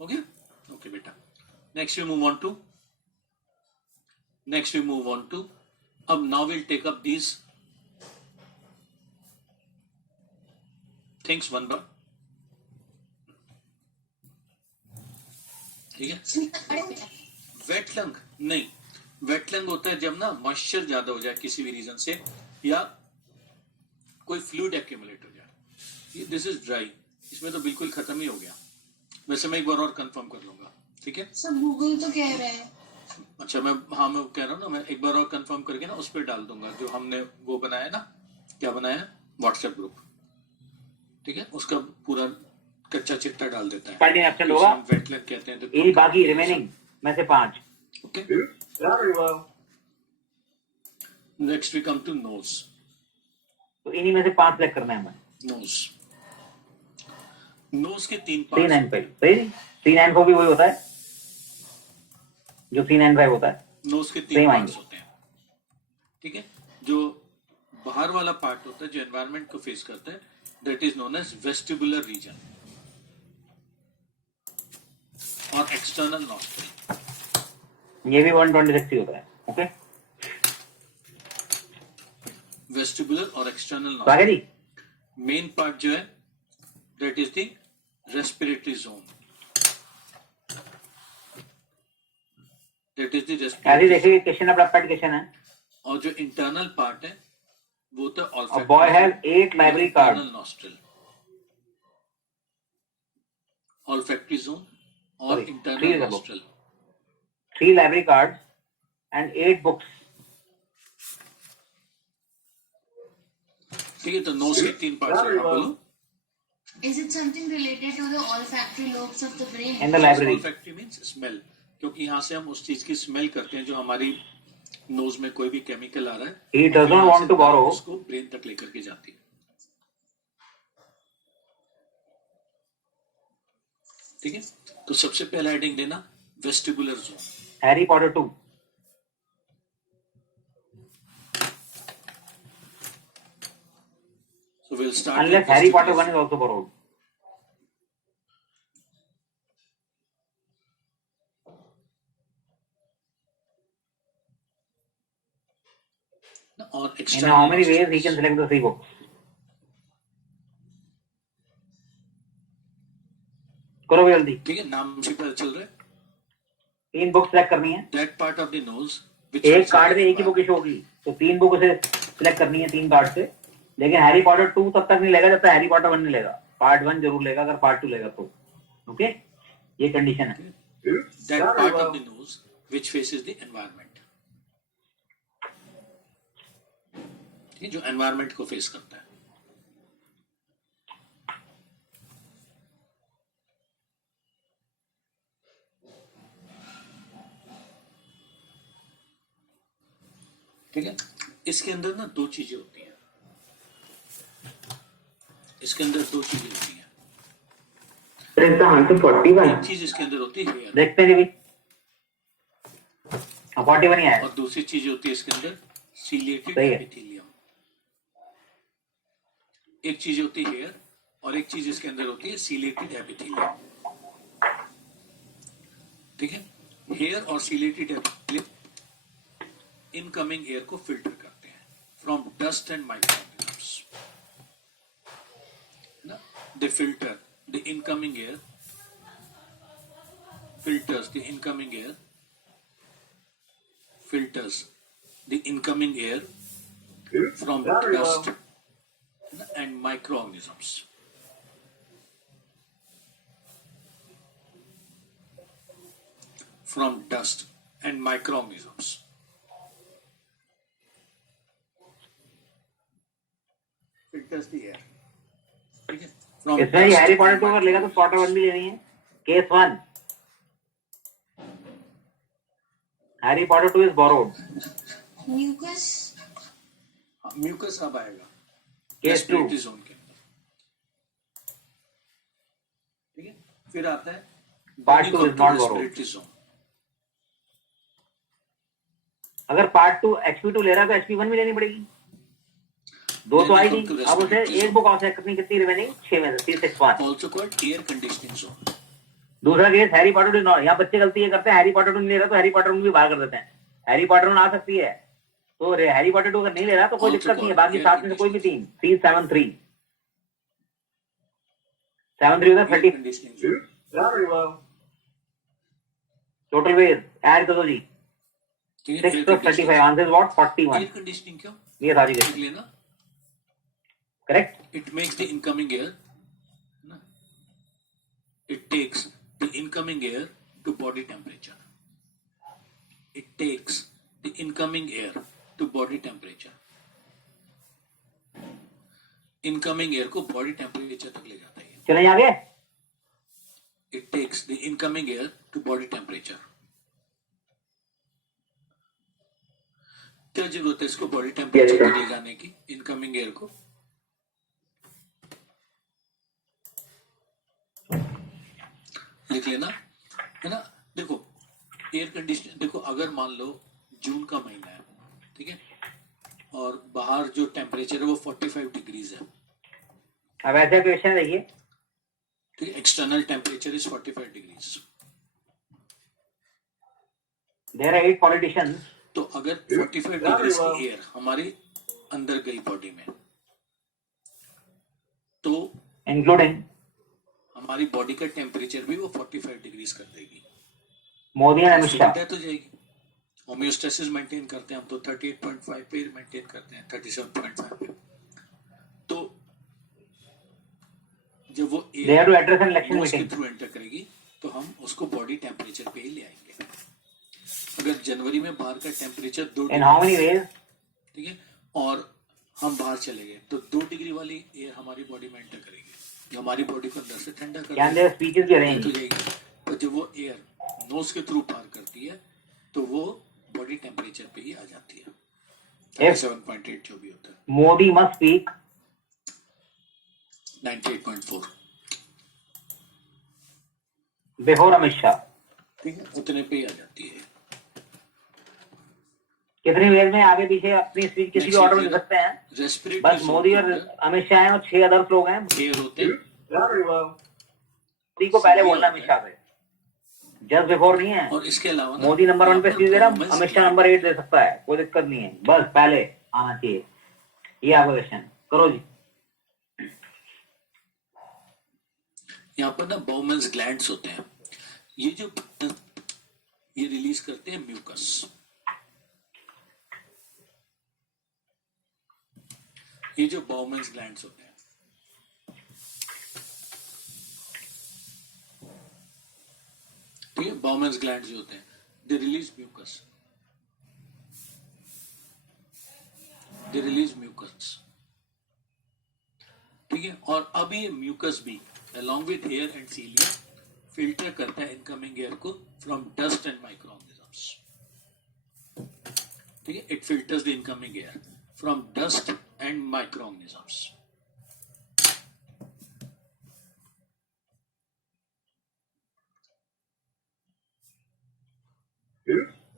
Okay okay बेटा. Next we move on to अब now will take up these things one by. ठीक है. Wet lung नहीं. Wet lung होता है जब ना moisture ज्यादा हो जाए किसी भी रीजन से या कोई फ्लूइड एक्यूमुलेट हो जाए. This is dry. इसमें तो बिल्कुल खत्म ही हो गया. वैसे मैं एक बार और कंफर्म कर लूंगा. ठीक है. सर गूगल तो कह रहा है. अच्छा मैं कह रहा हूँ ना. मैं एक बार और कंफर्म करके ना उस पर डाल दूंगा जो हमने वो बनाया ना. क्या बनाया? WhatsApp group. ठीक है. उसका पूरा कच्चा चिट्ठा डाल देता है. पार्टी एब्सेंट होगा. वेट लंग कहते हैं. यही बाकी रिमेनिंग में से 5. Okay. Very well. Next we come to nose. तो इन्हीं में से 5 सेलेक्ट करना है हमें. नोज. नोज के 3 395 पार्ट्स. सही. 394 भी वही होता है जो 395 होता है. नोज के 3 Same पार्ट्स आएंगे. होते हैं. ठीक है. जो बाहर वाला पार्ट होता है जो एनवायरनमेंट को फेस करता है that is known as vestibular region और एक्सटर्नल नॉस्ट्रल. ये भी 126 ही होता है. ओके. वेस्टिबुलर और एक्सटर्नल तो आगे नॉस्ट्रल. जी. मेन पार्ट जो है that is the respiratory zone. That is the ऐसे रेस्पिरेटरी. देखिए क्वेश्चन अपना पेट क्वेश्चन है. और जो इंटरनल पार्ट है वो तो A boy has 8 library cards. Nostril. Olfactory zone और Sorry, three internal is above. Nostril. 3 library cards and 8 books. ठीक है. तो नोज के 3 पार्ट्स हैं. बोलो. Is it something related to the olfactory lobes of the brain? In the library. Olfactory means smell. क्योंकि यहाँ से हम उस चीज की स्मेल करते हैं जो हमारी नोज में कोई भी केमिकल आ रहा है. He does not want to borrow. उसको ब्रेन तक लेकर के जाती है. ठीक है. तो सबसे पहला हेडिंग देना vestibular zone. Harry Potter 2. So we'll start Unless with Harry Potter vestibular 1 is also borrowed. और In external how many ways he nostrils. can select the 3 books? करो भी जल्दी. ठीक है. नाम से पता चल रहा है. 3 बुक्स सेलेक्ट करनी है. That part of the nose which एक is कार्ड में एक ही बुक इशू होगी. तो 3 बुक उसे सिलेक्ट करनी है 3 कार्ड से. लेकिन हैरी पॉटर 2 तब तक नहीं लेगा जब तक हैरी पॉटर 1 नहीं लेगा. पार्ट 1 जरूर लेगा अगर पार्ट 2 लेगा तो. ओके. ये कंडीशन है. that Very part well. of the nose which faces the environment. ये जो environment को फेस करता है. ठीक है. इसके अंदर ना 2 चीजें होती हैं. इसके अंदर दो चीजें होती हैं। Sir, is the answer 41? एक चीज इसके अंदर होती है हेयर, देखते हैं जी 41 ही आया। और दूसरी चीज होती है इसके अंदर सीलिएटेड सही है। एपिथेलियम। एक चीज होती है हेयर और एक चीज इसके अंदर होती है सीलिएटेड एपिथेलियम। ठीक है, हेयर और सीलिएटेड एपिथेलियम इनकमिंग एयर को फिल्टर करते हैं फ्रॉम डस्ट एंड माइक्रोऑर्गेनिजम्स। ना, they filter the incoming air, filters the incoming air, filters the incoming air from Very well. dust and microorganisms. From dust and microorganisms. Filters the air. ठीक है? From इसमें ये dust Harry and Potter 2 अगर लेगा तो quarter 1 भी लेनी है। Case 1 Harry Potter 2 is borrowed. Mucus mucus अब आएगा केस 2 रेस्पिरेटरी जोन के अंदर। ठीक है, फिर आता है Part 2 is not borrowed. Respiratory zone. अगर पार्ट 2 HP2 ले रहा है तो HP1 भी लेनी पड़ेगी। दो तो आई नहीं, अब उसे एक बुक ऑफ कितनी कितनी रिमेनिंग 6 में से 361। Also called air conditioning zone. दूसरा केस हैरी पॉटर 2 यहाँ बच्चे गलती ये करते हैं, हैरी पॉटर 2 नहीं ले रहा तो हैरी पॉटर 1 भी बाहर कर देते हैं। हैरी पॉटर 1 आ सकती है तो हैरी पॉटर 2 अगर नहीं ले रहा तो कोई दिक्कत नहीं है, बाकी 7 में से कोई भी 373 होता है 30 conditioning zone. Very well. Total ways add कर दो जी। ठीक है, 6 + 35 answer is what 41। Air conditioning क्यों ये सारी देख लेना। Correct. It makes the incoming air, it takes the incoming air to body temperature. It takes the incoming air to body temperature. Incoming air को body temperature तक ले जाता है। चले आगे। It takes the incoming air to body temperature. क्या जरूरत है इसको बॉडी टेम्परेचर तक ले जाने की, इनकमिंग एयर को? लिख लेना, है ना। देखो एयर कंडीशन, देखो अगर मान लो जून का महीना है, ठीक है, और बाहर जो टेम्परेचर है वो 45 डिग्रीज है। अब ऐसा क्वेश्चन देखिए, ठीक है, external temperature is 45 degrees. There are 8 politicians. तो अगर 45 डिग्रीज की एयर हमारी अंदर गई बॉडी में, तो इंक्लूडिंग हमारी बॉडी का टेम्परेचर भी वो 45 डिग्रीज कर देगी। मोदी एंड अमित शाह। डेथ हो जाएगी। होम्योस्टेसिस मेंटेन करते हैं हम तो 38.5 पे मेंटेन करते हैं, 37.5 पे। तो जब वो they have to address an election nose के मीटिंग। थ्रू एंटर करेगी तो हम उसको बॉडी टेम्परेचर पे ही ले आएंगे। अगर जनवरी में बाहर का temperature 2 in how many ways? ठीक है, और हम बाहर चले गए तो 2 डिग्री वाली एयर हमारी बॉडी में एंटर करेगी, जो हमारी बॉडी को अंदर से ठंडा कर कैन देयर स्पीचेस बी हो अरेंज्ड? जाएगी। पर जब वो एयर नोज के थ्रू पार करती है तो वो बॉडी टेम्परेचर पे ही आ जाती है, 37.8 जो भी होता है, Modi must speak 98.4। Before Amit Shah. ठीक है, उतने पे ही आ जाती है। कितनी वेज में आगे पीछे अपनी स्पीच किसी भी ऑर्डर में दे सकते हैं? रेस्पिरेटरी बस मोदी और अमित शाह हैं और 6 अदर्स लोग हैं। एयर होते हैं। Very well. मोदी को पहले बोलना अमित शाह से, जस्ट बिफोर नहीं है। और इसके अलावा ना, मोदी नंबर 1 पे स्पीच दे रहा, performance अमित शाह नंबर 8 दे सकता है, कोई दिक्कत नहीं है, बस पहले आना चाहिए। ये आपका क्वेश्चन करो जी। यहाँ पर ना बाउमेन्स ग्लैंड्स होते हैं, ये जो ये रिलीज करते हैं म्यूकस। ये जो बाउमेन्स ग्लैंड्स होते हैं, ठीक है, बाउमेन्स ग्लैंड्स जो होते हैं, they release mucus, they release mucus. ठीक है, और अब ये म्यूकस भी along with hair and cilia filter करता है incoming air को from dust and microorganisms। ठीक है, it filters the incoming air from dust and microorganisms।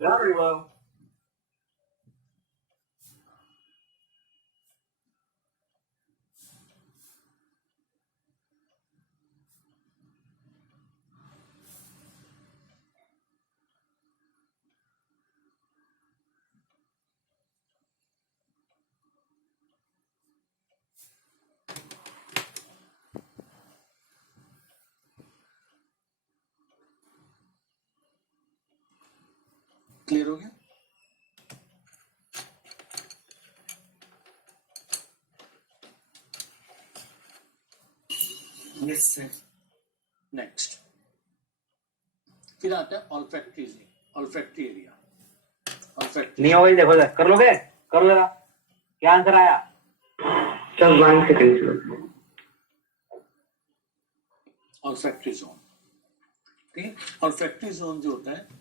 Battery low. Clear हो गया? Yes sir. नेक्स्ट फिर आता है ऑल्फैक्टरी एरिया। ऑल्फैक्टरी नहीं होगा, देखो जरा, कर लोगे, करो जरा, क्या आंसर आया? Just 1 second, sir. Olfactory zone, ठीक है। ऑल्फैक्टरी जोन जो होता है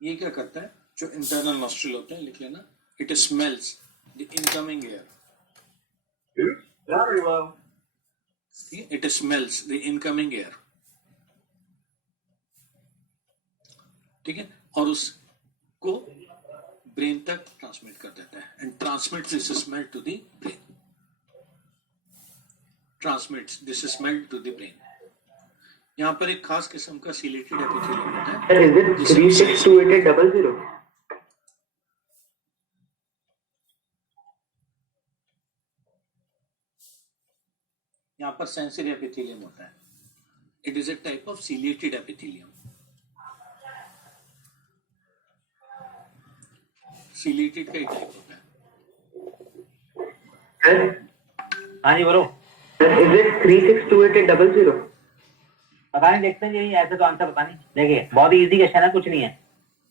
ये क्या करता है, जो इंटरनल नॉस्ट्रिल होते हैं, लिख लेना, it smells the incoming air, Battery low. ठीक है, it smells the incoming air, ठीक है, और उसको ब्रेन तक ट्रांसमिट कर देता है and transmits this smell to the brain, transmits this smell to the brain. यहाँ पर एक खास किस्म का सिलेटेड एपिथेलियम होता है। Sir, is it 362800? यहाँ पर सेंसरी एपिथेलियम होता है। It is a type of chelated epithelium. Chelated का ही टाइप होता है। Sir, हाँ जी बोलो। sir, is it 362800? पता नहीं, देखते हैं जी, ऐसे तो आंसर पता नहीं। देखिए बहुत ही इजी क्वेश्चन है, कुछ नहीं है,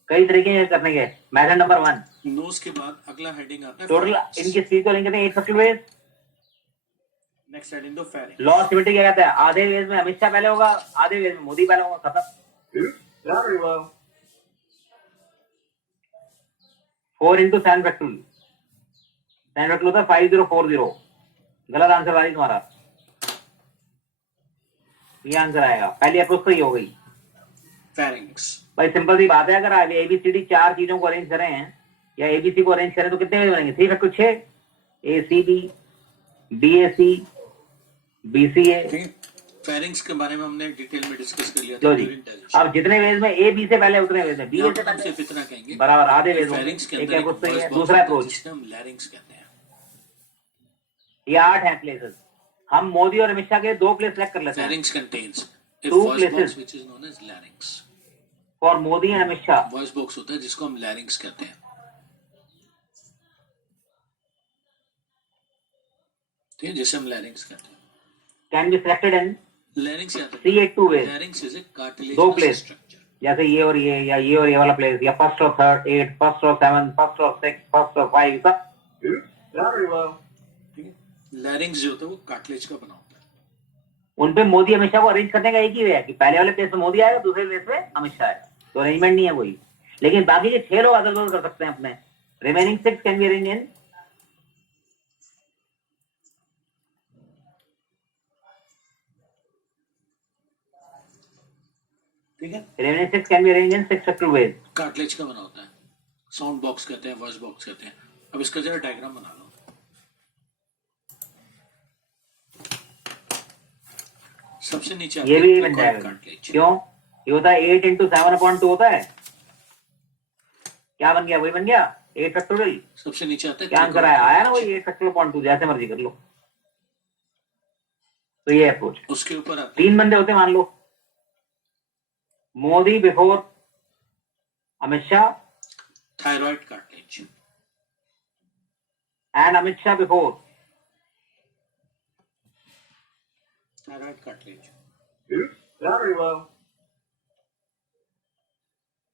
कई तरीके हैं करने के। मेथड नंबर 1, नोज के बाद अगला हेडिंग आता है टोटल इनकी स्पीड को लिंक करते हैं 8 फैक्टर वेज। नेक्स्ट हेडिंग दो फेरिंग। लॉ ऑफ सिमेट्री क्या कहता है? आधे वेज में अमित शाह पहले होगा, आधे वेज में मोदी पहले होगा, खत्म। Battery low. 4 into 7 factorial, 7 factorial होता है 5040। गलत आंसर वाली तुम्हारा, ये आंसर आएगा। पहली अप्रोच तो ही हो गई फेरिंग्स। भाई, सिंपल सी बात है। अगर आप ABCD 4 चीजों को अरेंज करें या ABC को अरेंज करें तो कितने वेज बनेंगे? 3 फैक्टर 6, ACB, BAC, BCA। ठीक है, फेरिंग्स के बारे में हमने डिटेल में डिस्कस कर लिया था लो जी, during digestion। अब जितने वेज में A B से पहले उतने वेज में B यहाँ से पर हम पहले सिर्फ इतना कहेंगे, बराबर आधे वेज फेरिंग्स के में। एक अंदर अप्रोच तो ये है। एक दूसरा अप्रोच, जिसको हम लैरिंग्स कहते हैं। ये 8 हैं प्लेसेस। हम मोदी और अमित शाह के 2 प्लेस सेलेक्ट कर लेते हैं Pharynx contains a Two voice box places. which is known as larynx। For Modi and Amit Shah. Voice box होता है जिसको हम लैरिंग्स कहते हैं, ठीक है, जिसे हम लैरिंग्स कहते हैं। कैन बी सिलेक्टेड इन लैरिंग्स याद रखना, 3 2 वेज। लैरिंग्स इज ए दो कार्टिलेजिनस प्लेस, स्ट्रक्चर। जैसे ये और ये, या ये और ये वाला प्लेस, या फर्स्ट और थर्ड 8, फर्स्ट और 7, फर्स्ट और 6, फर्स्ट और 5, सब। Battery low. ठीक है, लैरिंग्स जो होता है वो कार्टिलेज का बना होता है। उन पे मोदी अमित शाह को अरेंज करने का एक ही वे है कि पहले वाले प्लेस में मोदी आएगा, दूसरे प्लेस में अमित शाह आएगा, तो अरेंजमेंट नहीं है कोई। लेकिन बाकी के 6 लोग अदल बदल कर सकते हैं अपने। Remaining 6 can be arrange in, ठीक है, remaining 6 can be arrange in 6 factor ways. Cartilage का बना होता है। साउंड बॉक्स कहते हैं, वॉइस बॉक्स कहते हैं। अब इसका जरा डायग्राम बना लो। सबसे नीचे ये भी बन जाएगा। कार्टिलेज। क्यों? ये होता है 8 into 7/2 होता है। क्या बन गया? वही बन गया 8 फैक्टोरियल। सबसे नीचे आता है क्या आंसर आया ना वही 8 फैक्टोरियल 2, जैसे मर्जी कर लो। तो ये अप्रोच। उसके ऊपर आता है 3 बंदे होते मान लो, Modi before Amit Shah thyroid cartilage. And Amit Shah before thyroid cartilage. Battery low.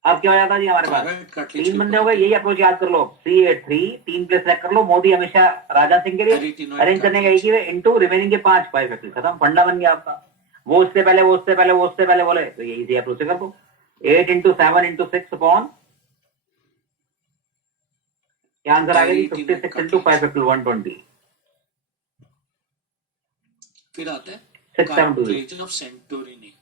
अब क्या हो जाता है जी हमारे थायराइड पास? कार्टिलेज 3 बंदे हो गए, यही अप्रोच याद कर लो। 3 8 3, 3 प्लेस सेलेक्ट कर लो। मोदी अमित शाह राजा सिंह के लिए Arytenoid अरेंज करने का एक ही वे, इनटू रिमेनिंग के 5 फैक्टर, खत्म। फंडा बन गया आपका। वो उससे पहले वो उससे पहले वो उससे पहले बोले तो ये इजी अप्रोच से कर दो। 8 into 7 into 6 अपॉन, क्या आंसर आ गया जी? 56 into 5 फैक्टर 120। फिर आता है 6 7 2। Cartilage of Santorini.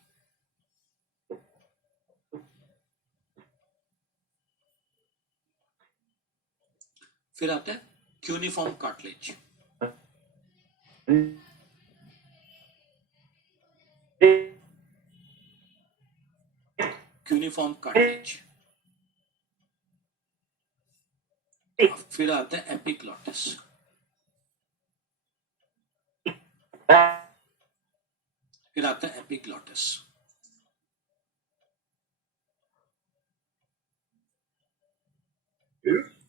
फिर आता है क्यूनिफॉर्म कार्टिलेज। Cuneiform cartilage. फिर आता है एपिग्लॉटिस। फिर आता है एपिग्लॉटिस।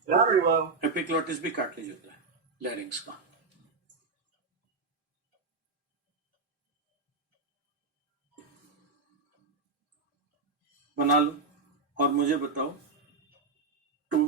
Battery low. एपिग्लॉटिस भी कार्टिलेज होता है लैरिंक्स का। बना लो और मुझे बताओ two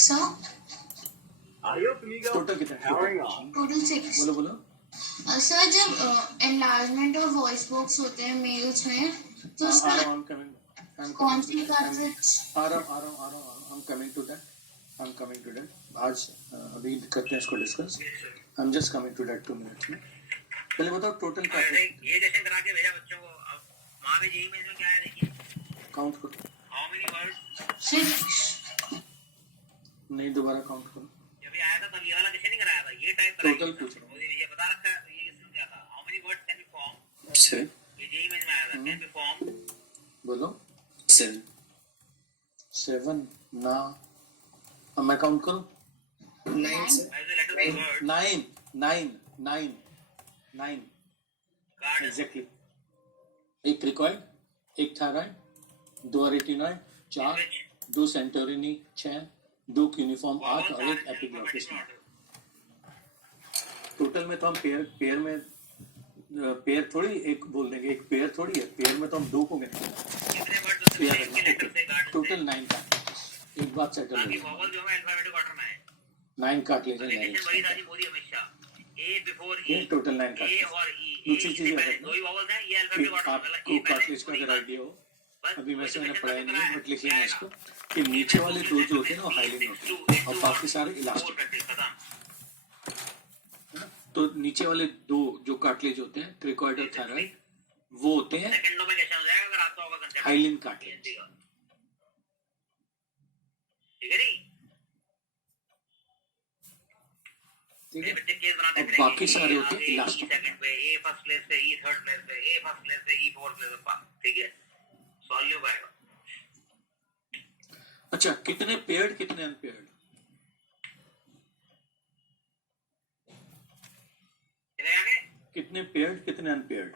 sir Adios, amigo. Total कितने? Powering on. टोटल 6। बोलो बोलो। सर जब एनलार्जमेंट और वॉइस बॉक्स होते हैं मेल्स में तो उसका कौन सी cartridge? I'm coming to that. आज अभी करते हैं इसको discuss. I'm just coming to that 2 minutes में। पहले बताओ टोटल का ये सेशन करा के भेजा बच्चों को। अब वहाँ पे जेई में क्या है देखिए। काउंट करो। How many words? 6। नहीं दोबारा काउंट करो। जब ये आया था तब ये वाला किसी ने कराया था। ये टाइप टोटल पूछ रहा हूँ। मुझे ये बता रखा है तो ये किसने किया था? How many words can be form? से ये जेई में आया था। Can be form? बोलो 7 7 ना। अब मैं काउंट करूं 9 sir. As a letter B word 9 card exactly. एक क्रिकॉइड, एक थायराइड, 2 रेटिनॉइड, 4, 2 सेंटोरिनी, 6, 2 यूनिफॉर्म 8 और एक एपिग्लॉटिस। टोटल में तो हम पेयर में पेयर थोड़ी एक बोल देंगे, एक पेयर थोड़ी है। पेयर में तो हम 2 को गिनेंगे। कितने वर्ड्स होते हैं इसके लेटर से कार्ड? Total 9 cartilage. एक बात सेटल हो बाकी गई। वॉवल जो है अल्फाबेटिक ऑर्डर में है। 9 कार्टिलेज है रिलेशन वही था जी मोदी हमेशा। ए बिफोर ये ई टोटल 9 ए कार्टिलेज। और ई दूसरी चीज पहले है दो ही वॉवल्स हैं। ये कि अल्फाबेटिक ऑर्डर में आपको कार्टिलेज का अगर आइडिया हो, अभी वैसे मैंने पढ़ाया नहीं है बट लिख लेना इसको कि नीचे वाले 2 जो होते हैं ना वो हाइलिन होते हैं और बाकी सारे इलास्टिक। तो नीचे वाले 2 जो कार्टिलेज होते हैं क्रिकॉइड और थायराइड वो होते हैं सेकंडों में कैसे हो जाएगा अगर आपका होगा कंसेप्ट? Hyaline cartilage. ठीक है नहीं? ठीक ये है। बच्चे केस बनाते और बाकी सारे होते हैं ई इलास्टिक। सेकंड पे, ए फर्स्ट प्लेस पे, ई थर्ड प्लेस पे, ए फर्स्ट प्लेस पे, ई फोर्थ प्लेस पे। ठीक है, सॉल्व नहीं हो पाएगा। अच्छा कितने पेयर्ड कितने अनपेयर्ड? कितने आगे? कितने पेयर्ड कितने अनपेयर्ड?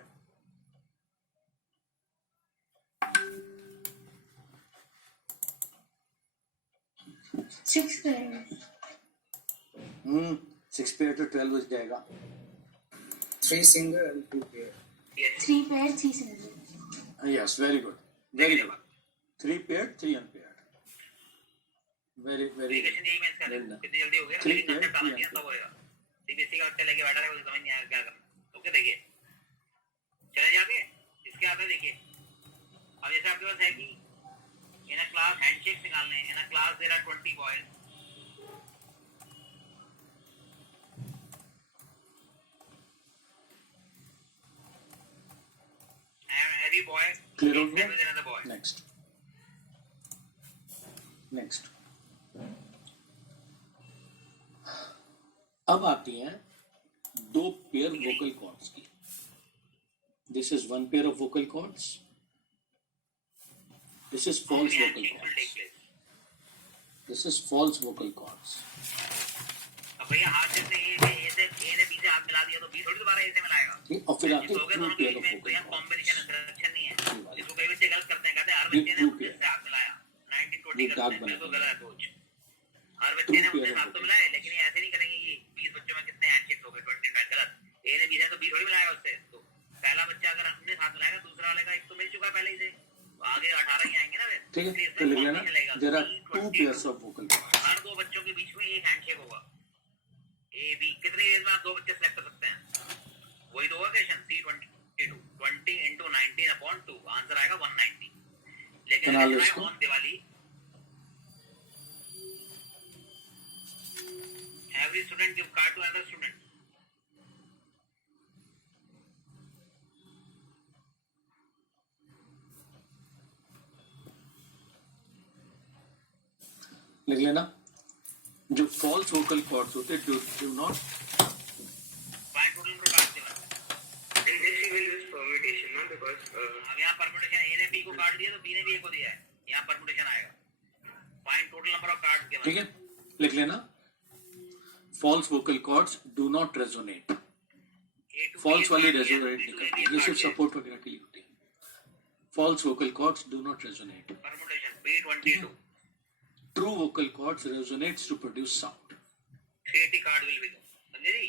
Six pair. 6 पेयर तो 12 बज जाएगा। 3 single and 2 pair. 3 pair 3 single. Yes very good very good. 3 paired 3 unpaired. Very very application यही मैं इसका Well done. कितनी जल्दी हो गया? Three लेकिन pairs, कंसेप्ट आना three चाहिए तब होएगा। सीबीएसई का बच्चा लेके बैठा है, मुझे समझ नहीं आया क्या करना। ओके देखिए, चले जाके इसके आगे देखिए। अब जैसे आपके पास है कि इन अ क्लास हैंडशेक निकालने हैं। In a class there are 20 boys. Every boy Clear is हो गया? better than another boy. Next next. अब आती हैं 2 पेयर वोकल कॉर्ड्स की। This is 1 pair of vocal cords, this is false Only vocal handshakes will take cords, place. This is false vocal cords. अब भैया हाथ से ए से बी से हाथ मिला दिया तो बी थोड़ी दोबारा ए से मिलाएगा। और फिर आते हो हैं गया 2 दोनों के पेयर बीच ऑफ में वोकल कोई कॉर्ड्स। कॉम्बिनेशन इंस्ट्रक्शन नहीं है। ये वाला। इसको कई बच्चे गलत करते हैं, कहते हैं हर ये बच्चे ने two मुझसे pair। हाथ मिलाया। 1920 ये करते दाग हैं, बना बिल्कुल दिया। गलत अप्रोच। हर Two बच्चे ने pair मुझसे of हाथ तो vocal मिलाए, लेकिन ये ऐसे नहीं करेंगे कि 20 बच्चों में कितने हैंडशेक हो गए 20 में गलत। ए ने बी से तो बी थोड़ी मिलाएगा उससे। तो पहला बच्चा अगर अपने साथ मिलाएगा, दूसरा वाले का एक तो मिल चुका है पहले ही से, तो आगे 18 ही आएंगे ना फिर। ठीक है, इसलिए तो लिख लेना मिलेगा। There are 2 pairs of vocal cords. हर 2 बच्चों के बीच में एक हैंडशेक होगा। ए बी कितनी एज में आप 2 बच्चे सेलेक्ट कर सकते हैं? वही तो होगा क्वेश्चन। C22 20 into 19/2 आंसर आएगा 190। लेकिन बना लो लिखना है इसको। ऑन दिवाली लिख लेना, जो फॉल्स वोकल कॉर्ड्स होते do not find total number of cards given. In this we will use permutation, no? Because अब यहाँ परमुटेशन ए ने बी को कार्ड दिया तो बी ने भी ए को दिया है, यहाँ परमुटेशन आएगा। Find total number of cards given. ठीक है, लिख लेना, false vocal cords do not resonate. False वाली रेजोनेट नहीं करती, ये सिर्फ सपोर्ट वगैरह के लिए होती है। False vocal cords do not resonate. Permutation B22 true vocal cords resonates to produce sound. 380 card will be दो, समझे जी?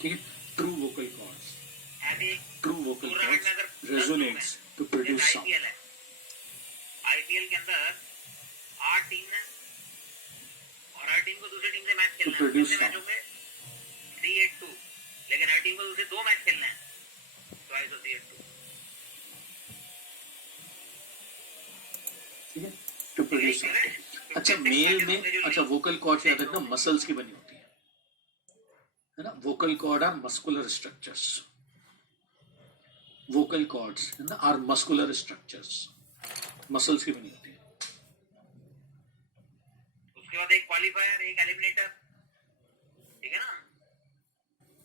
ठीक है, ट्रू वोकल कॉर्ड्स ऐसे cords resonates to produce sound. IPL है, आईपीएल के अंदर 8 टीम है और हर टीम को दूसरी टीम से मैच खेलना है। produce कितने मैच होंगे? 382, लेकिन हर टीम को दूसरे 2 मैच खेलना है, ट्वाइस ऑफ 382। ठीक है, टू प्रोड्यूस साउंड। अच्छा, मेल में अच्छा वोकल कॉर्ड्स याद रखना मसल्स की बनी होती है ना। Vocal cord are muscular structures. Vocal cords है ना आर मस्कुलर स्ट्रक्चर्स, मसल्स की बनी होती है। उसके बाद एक क्वालिफायर, एक एलिमिनेटर, ठीक है ना,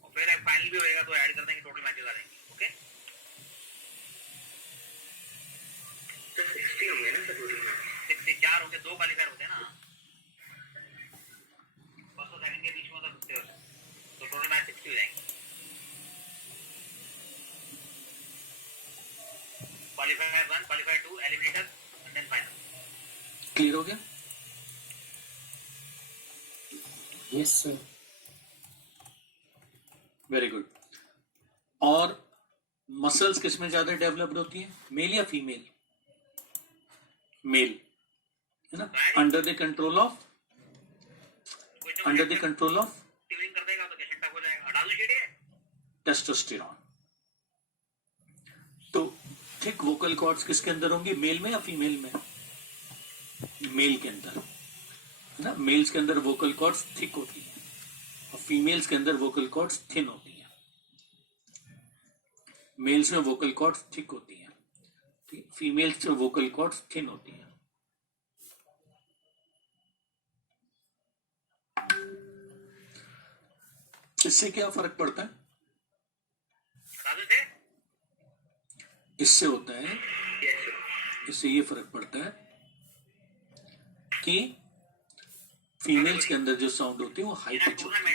और फिर फाइनल भी होएगा तो ऐड कर देंगे, टोटल मैचेस आ जाएंगे। ओके, तो 60 होंगे ना सर टोटल में? 64 होंगे, 2 क्वालिफायर होते हैं ना, फर्स्ट और सेकंड के बीच में तो 50 होते हैं, तो टोटल मैच 60 हो जाएंगे। Qualifier 1, qualifier 2, eliminator and then final. Clear हो गया? Yes sir. Very good. और मसल्स किस में ज्यादा डेवलप्ड होती है, मेल या फीमेल? मेल है ना, under the control of tuning कर देगा तो कैसे टक हो जाएगा, हटा दो शीट है। टेस्टोस्टेरॉन। तो थिक वोकल कॉर्ड्स किसके अंदर होंगी, मेल में या फीमेल में? मेल के अंदर है ना। मेल्स के अंदर वोकल कॉर्ड्स थिक होती है और फीमेल्स के अंदर वोकल कॉर्ड्स थिन होती है। मेल्स में वोकल कॉर्ड्स थिक होती है, ठीक, फीमेल्स में वोकल कॉर्ड्स थिन होती है। इससे क्या फर्क पड़ता है? हटा दो इसे। इससे होता है, इससे ये फर्क पड़ता है कि फीमेल्स के अंदर जो साउंड होती है वो हाई पिच होती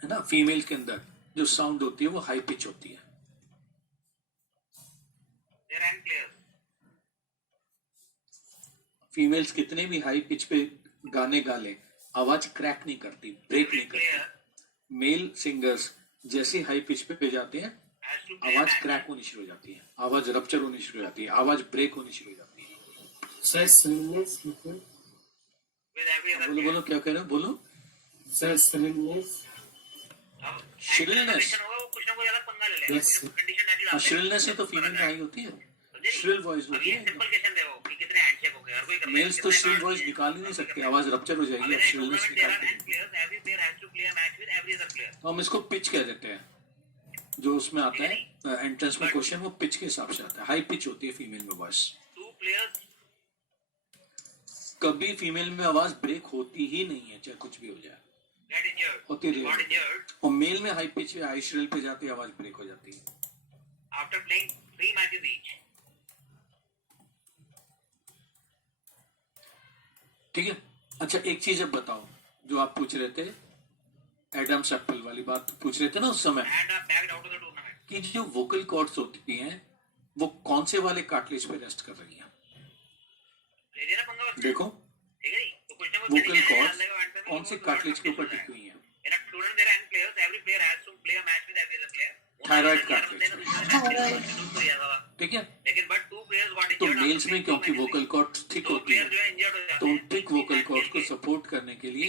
है ना। फीमेल्स के अंदर जो साउंड होती है वो हाई पिच होती है। फीमेल्स कितने भी हाई पिच पे गाने गा ले, आवाज क्रैक नहीं करती, ब्रेक नहीं करती। मेल सिंगर्स जैसे हाई पिच पे जाते हैं आवाज क्रैक होनी शुरू हो जाती है, आवाज रप्चर होनी शुरू हो जाती है, आवाज ब्रेक होनी शुरू हो जाती है। सर स्लिमनेस लिखो। बोलो बोलो, क्या कह रहे हो, बोलो। Sir slimness. Shrillness, yes shrillness से तो फीमेल हाई होती है, श्रिल वॉइस होती है। मेल्स तो श्रिल वॉइस निकाल ही नहीं सकते, आवाज रप्चर हो जाएगी। अब श्रिलनेस निकालते हैं तो हम इसको पिच कह देते हैं। जो उसमें आता है एंट्रेंस में क्वेश्चन, वो पिच के हिसाब से आता है। हाई पिच होती है फीमेल में वॉइस। कभी फीमेल में आवाज ब्रेक होती ही नहीं है, चाहे कुछ भी हो जाए, होती रही। और मेल में हाई पिच हाई श्रिल पे जाती है, आवाज ब्रेक हो जाती है। After playing 3 matches each. ठीक है। अच्छा, एक चीज अब बताओ, जो आप पूछ रहे थे, एडम सेप्पल वाली बात पूछ रहे थे ना उस समय, And backed out of the tournament. कि जो वोकल कॉर्ड्स होती हैं वो कौन से वाले कार्टिलेज पे रेस्ट कर रही हैं। ले लिया ना पंगा बस। देखो, ठीक है जी, तो कुछ ना कुछ वोकल condition है, कॉर्ड्स अलग event में कौन से वो कार्टिलेज के ऊपर होता है। टिकी हुई हैं। In a tournament there are n players, every player has to play a match with every other player. Thyroid उन्होंने cartilage. बंदे ने दूसरे match के लिए substitute किया था। ठीक है, लेकिन but 2 players got तो injured मेल्स after में playing क्योंकि 2 वोकल matches. कॉर्ड्स थिक 2 होती players है, जो है injured हो जाते तो हैं। उन थिक वोकल कॉर्ड्स को सपोर्ट करने के लिए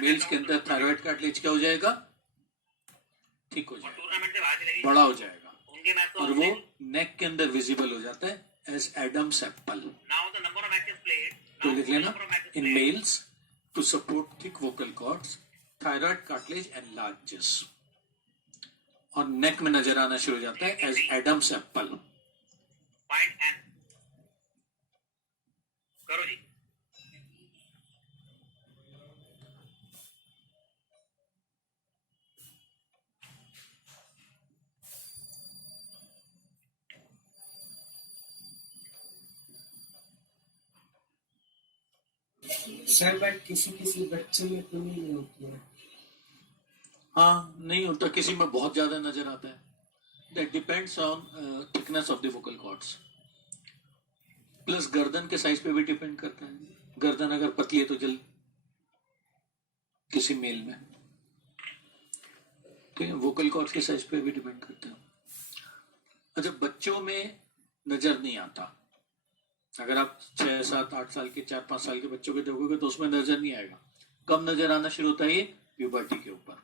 मेल्स के अंदर थायराइड कार्टिलेज क्या हो जाएगा, थिक हो और जाएगा, टूर्नामेंट से बाहर चले गए। बड़ा हो जाएगा, उनके मैच तो और वो नेक के अंदर विजिबल हो जाता है as Adam's apple. now the number of matches played. तो now लिख the लेना, number of matches इन played. Males to support thick vocal cords thyroid cartilage enlarges, और नेक में नजर आना शुरू हो जाता है एज एडम्स एप्पल। पॉइंट एन करो जी। सर बट किसी किसी बच्चे में तो नहीं होती है। हाँ, नहीं होता, किसी में बहुत ज्यादा नजर आता है। That depends on thickness of the vocal cords, plus गर्दन के साइज पे भी डिपेंड करता है। गर्दन अगर पतली है तो जल किसी मेल में, ठीक है, वोकल कॉर्ड्स के साइज पे भी डिपेंड करता है। अच्छा, बच्चों में नजर नहीं आता। अगर आप 6, 7, 8 साल के 4, 5 साल के बच्चों को देखोगे तो उसमें नजर नहीं आएगा। कब नजर आना शुरू होता है? ये प्यूबर्टी के ऊपर,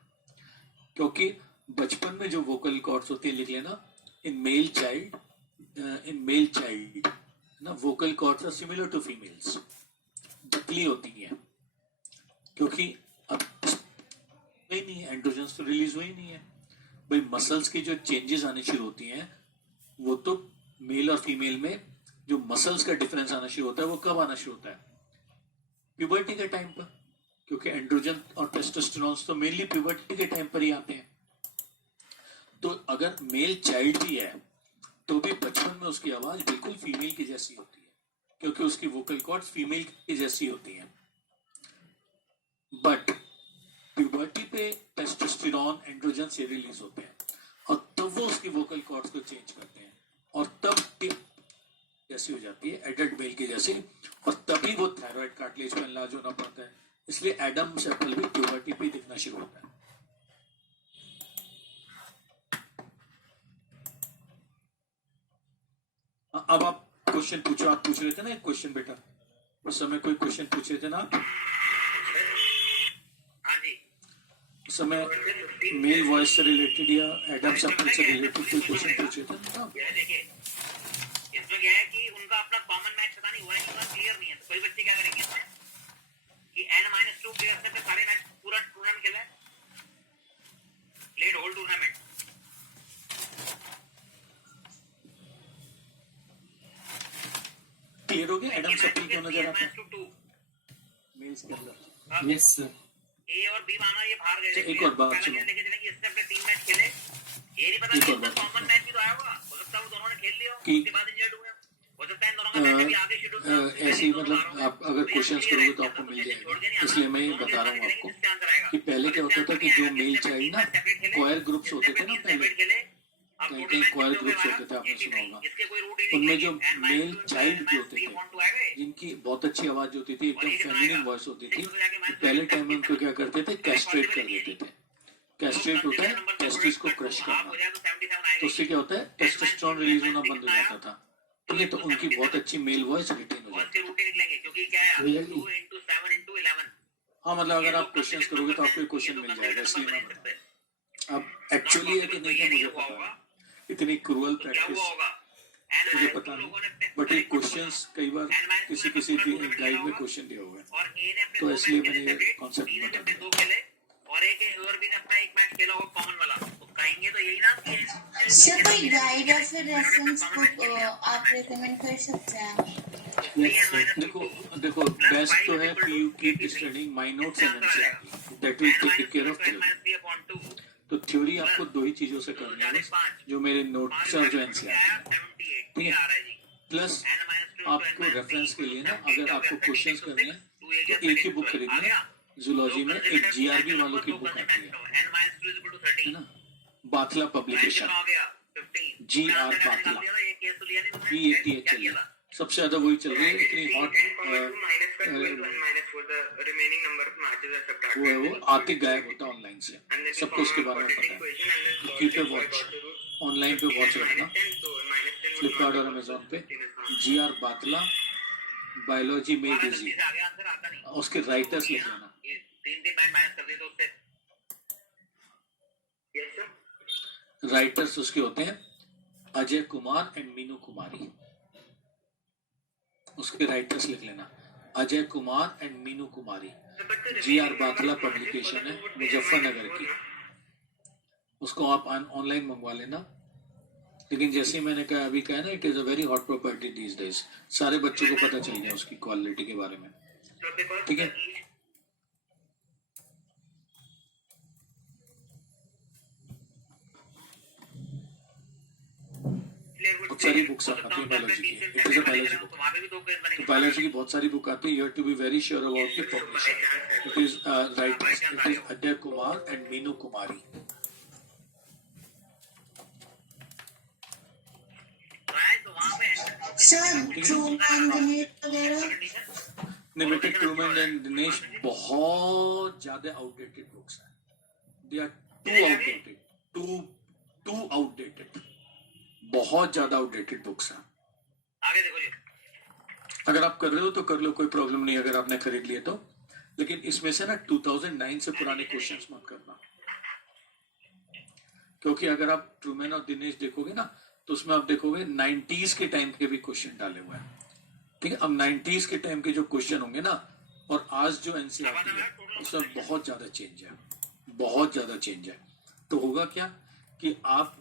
क्योंकि बचपन में जो वोकल कॉर्ड्स होती है, लिख लेना, इन मेल चाइल्ड ना, vocal cords are similar to females, पतली होती है, क्योंकि अब ही नहीं है, एंड्रोजन्स तो रिलीज हुई नहीं है भाई। मसल्स की जो चेंजेस आने शुरू होती हैं वो तो मेल और फीमेल में जो मसल्स का डिफरेंस आना शुरू होता है वो कब आना शुरू होता है? प्यूबर्टी के टाइम पर, क्योंकि एंड्रोजन और टेस्टोस्टेरोन तो मेनली प्यूबर्टी के टाइम पर ही आते हैं। तो अगर मेल चाइल्ड भी है तो भी बचपन में उसकी आवाज बिल्कुल फीमेल की जैसी होती है, क्योंकि उसकी वोकल कॉर्ड्स फीमेल की जैसी होती हैं। बट प्यूबर्टी पे टेस्टोस्टेरोन, एंड्रोजन से रिलीज होते हैं और तब वो उसकी वोकल कॉर्ड्स को चेंज करते हैं और तब जैसी हो जाती है एडल्ट मेल की जैसी, और तभी वो थायराइड कार्टिलेज में इलाज होना पड़ता है। इसलिए एडम्स एप्पल भी प्यूबर्टी पे दिखना शुरू होता है। अब आप क्वेश्चन पूछो। आप पूछ रहे थे ना एक क्वेश्चन बेटा, उस समय कोई क्वेश्चन पूछ रहे थे ना आप? हाँ जी। उस समय मेल वॉइस से रिलेटेड या एडम्स एप्पल से रिलेटेड कोई क्वेश्चन पूछे थे ना? देखिए, इसमें क्या है कि उनका अपना कॉमन मैच पता नहीं हुआ है, क्लियर नहीं है। तो कोई बच्चे क्या करेंगे इसमें कि n-2 प्लेयर्स से सारे मैच पूरा टूर्नामेंट खेला है, प्लेड होल टूर्नामेंट। क्लियर हो गया? एडम्स एप्पल क्यों नजर आता है मेल्स के अंदर? Yes sir. ए और बी मानो ये बाहर गए, एक और बात सुनो, लेके चलेंगे, इससे अपने 3 मैच खेले, ये नहीं पता कि इसका कॉमन मैच भी तो आया होगा, हो सकता है वो दोनों ने खेल लिया हो, उसके बाद इंजर्ड हुए, हो सकता है इन दोनों का मैच भी आगे शेड्यूल था। ऐसे ही मतलब आप अगर क्वेश्चंस करोगे तो आपको मिल जाएगा। इसलिए मैं ये बता रहा हूँ आपको कि पहले क्या होता था कि जो मेल चाइल्ड ना क्वायर ग्रुप्स होते थे ना, पहले कहीं कहीं क्वायर ग्रुप्स होते थे, आपने सुना होगा। उनमें जो मेल चाइल्ड जो होते थे, जिनकी बहुत अच्छी आवाज होती थी, एकदम फेमिनिन वॉइस होती थी, तो पहले टाइम में उनको क्या करते थे? कैस्ट्रेट कर देते थे। कैस्ट्रेट होता है टेस्टिस को क्रश करना, तो उससे क्या होता है? टेस्टोस्टेरोन रिलीज होना बंद हो जाता था। ठीक है, तो उनकी बहुत अच्छी मेल वॉइस रिटेन हो जाती है। हाँ, मतलब अगर आप क्वेश्चंस करोगे तो आपको क्वेश्चन मिल जाएगा, इसलिए मैं बता। अब एक्चुअली है कि नहीं है मुझे पता नहीं, इतनी क्रूअल प्रैक्टिस मुझे पता नहीं, बट ये क्वेश्चंस कई बार किसी गाइड में क्वेश्चन दिया हुआ है, तो इसलिए मैंने ये कॉन्सेप्ट बता दिया। और एक और भी ने अपना एक मैच खेला होगा कॉमन वाला, तो कहेंगे तो यही ना कि सर कोई गाइड या फिर रेफरेंस बुक आप रिकमेंड कर सकते हैं? देखो बेस्ट तो है कि you keep studying my notes and NCERT, that will take care of theory. तो थ्योरी आपको 2 ही चीजों से करनी है, जो मेरे नोट्स और जो एनसीईआरटी, ठीक है। प्लस आपको रेफरेंस के लिए ना, अगर आपको क्वेश्चंस करने हैं तो एक ही बुक खरीदनी है। जूलॉजी में एक जीआरबी वालों की बुक आती है ना, Bathla publication, GR Bathla, BATHL, सबसे ज्यादा वही चल रही है। इतनी हॉट वो है, वो आते गायब होता ऑनलाइन से, सबको उसके बारे में पता है। कीप ए वॉच, ऑनलाइन पे वॉच रखना, फ्लिपकार्ट और अमेजोन पे GR Bathla biology made easy, उसके राइटर्स लिख लेना। 3 पॉइंट माइनस कर दे तो उससे राइटर्स उसके होते हैं अजय कुमार एंड मीनू कुमारी, उसके राइटर्स लिख लेना, Ajay Kumar and Meenu Kumari. GR Bathla publication है, मुजफ्फरनगर की। उसको आप ऑनलाइन मंगवा लेना। लेकिन जैसे ही मैंने कहा अभी कहा ना, it is a very hot property these days, सारे बच्चों को पता चल गया उसकी क्वालिटी के बारे में, ठीक है। बहुत सारी बुक्स आती है बायोलॉजी की, it is a biology book. तो बायोलॉजी की बहुत सारी बुक आती है, you have to be very sure about the publisher. It is writers, it is Ajay Kumar and Meenu Kumari. Sir Trueman वगैरह नहीं बेटे, ट्रूमैन एंड दिनेश बहुत ज्यादा आउटडेटेड बुक्स हैं, they are too outdated, too outdated, बहुत ज्यादा आउटडेटेड बुक्स हैं। आगे देखो जी। अगर आप कर रहे हो तो कर लो, कोई प्रॉब्लम नहीं अगर आपने खरीद लिए तो। लेकिन इसमें से ना 2009 से पुराने क्वेश्चंस मत करना, क्योंकि अगर आप ट्रूमैन और दिनेश देखोगे ना तो उसमें आप देखोगे 90s के टाइम के भी क्वेश्चन डाले हुए हैं, ठीक है। अब 90s के टाइम के जो क्वेश्चन होंगे ना और आज जो एनसीईआरटी है उसमें बहुत ज्यादा चेंज है, बहुत ज्यादा चेंज है। तो होगा क्या कि आप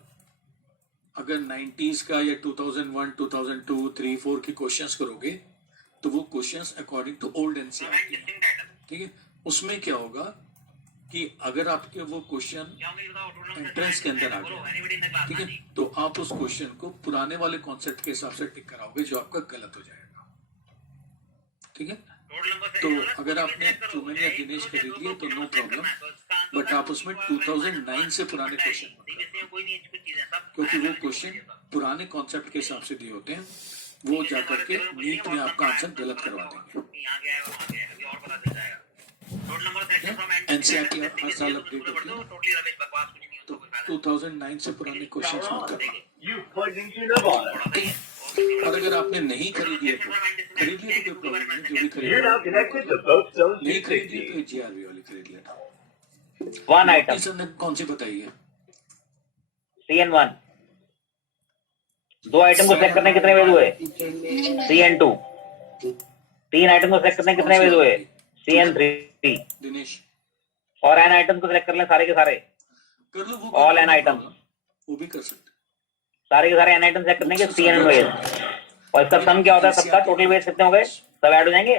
अगर 90s का या 2001, 2002, 3, 4 के क्वेश्चंस करोगे तो वो questions according to old NCERT है, ठीक है। उसमें क्या होगा कि अगर आपके वो क्वेश्चन एंट्रेंस के अंदर आ गए, ठीक है, तो आप उस क्वेश्चन को पुराने वाले कॉन्सेप्ट के हिसाब से टिक कराओगे जो आपका गलत हो जाएगा, ठीक है। तो अगर आपने ट्रूमैन या दिनेश खरीद लिए तो नो प्रॉब्लम, बट आप उसमें 2009 से पुराने क्वेश्चन मत करना, क्योंकि वो क्वेश्चन पुराने कॉन्सेप्ट के हिसाब से दिए होते हैं, वो जाकर के नीट में आपका आंसर गलत करवा देंगे। एनसीईआरटी हर साल अपडेट होती है, तो 2009 से पुराने क्वेश्चन मत करना। You plugged into your mobile. और अगर आपने नहीं खरीदी है तो खरीद लिया तो कोई प्रॉब्लम नहीं, जो भी खरीद You're now connected to both zones नहीं खरीदी है 360. तो जीआरबी वाली खरीद लेना। वन आइटम सर ने कौन सी बताई है? CN1, दो आइटम को सेलेक्ट करने के कितने वेज हुए? CN2, तीन आइटम को सेलेक्ट करने के कितने वेज हुए? CN3, दिनेश और n आइटम को सेलेक्ट कर लें सारे के सारे, कर लो वो, All n items. वो भी कर सकते। सारे के सारे n आइटम सेलेक्ट करने के CNN वेज, और इसका सम क्या होता है? सबका टोटल वेज कितने हो गए? सब ऐड हो जाएंगे।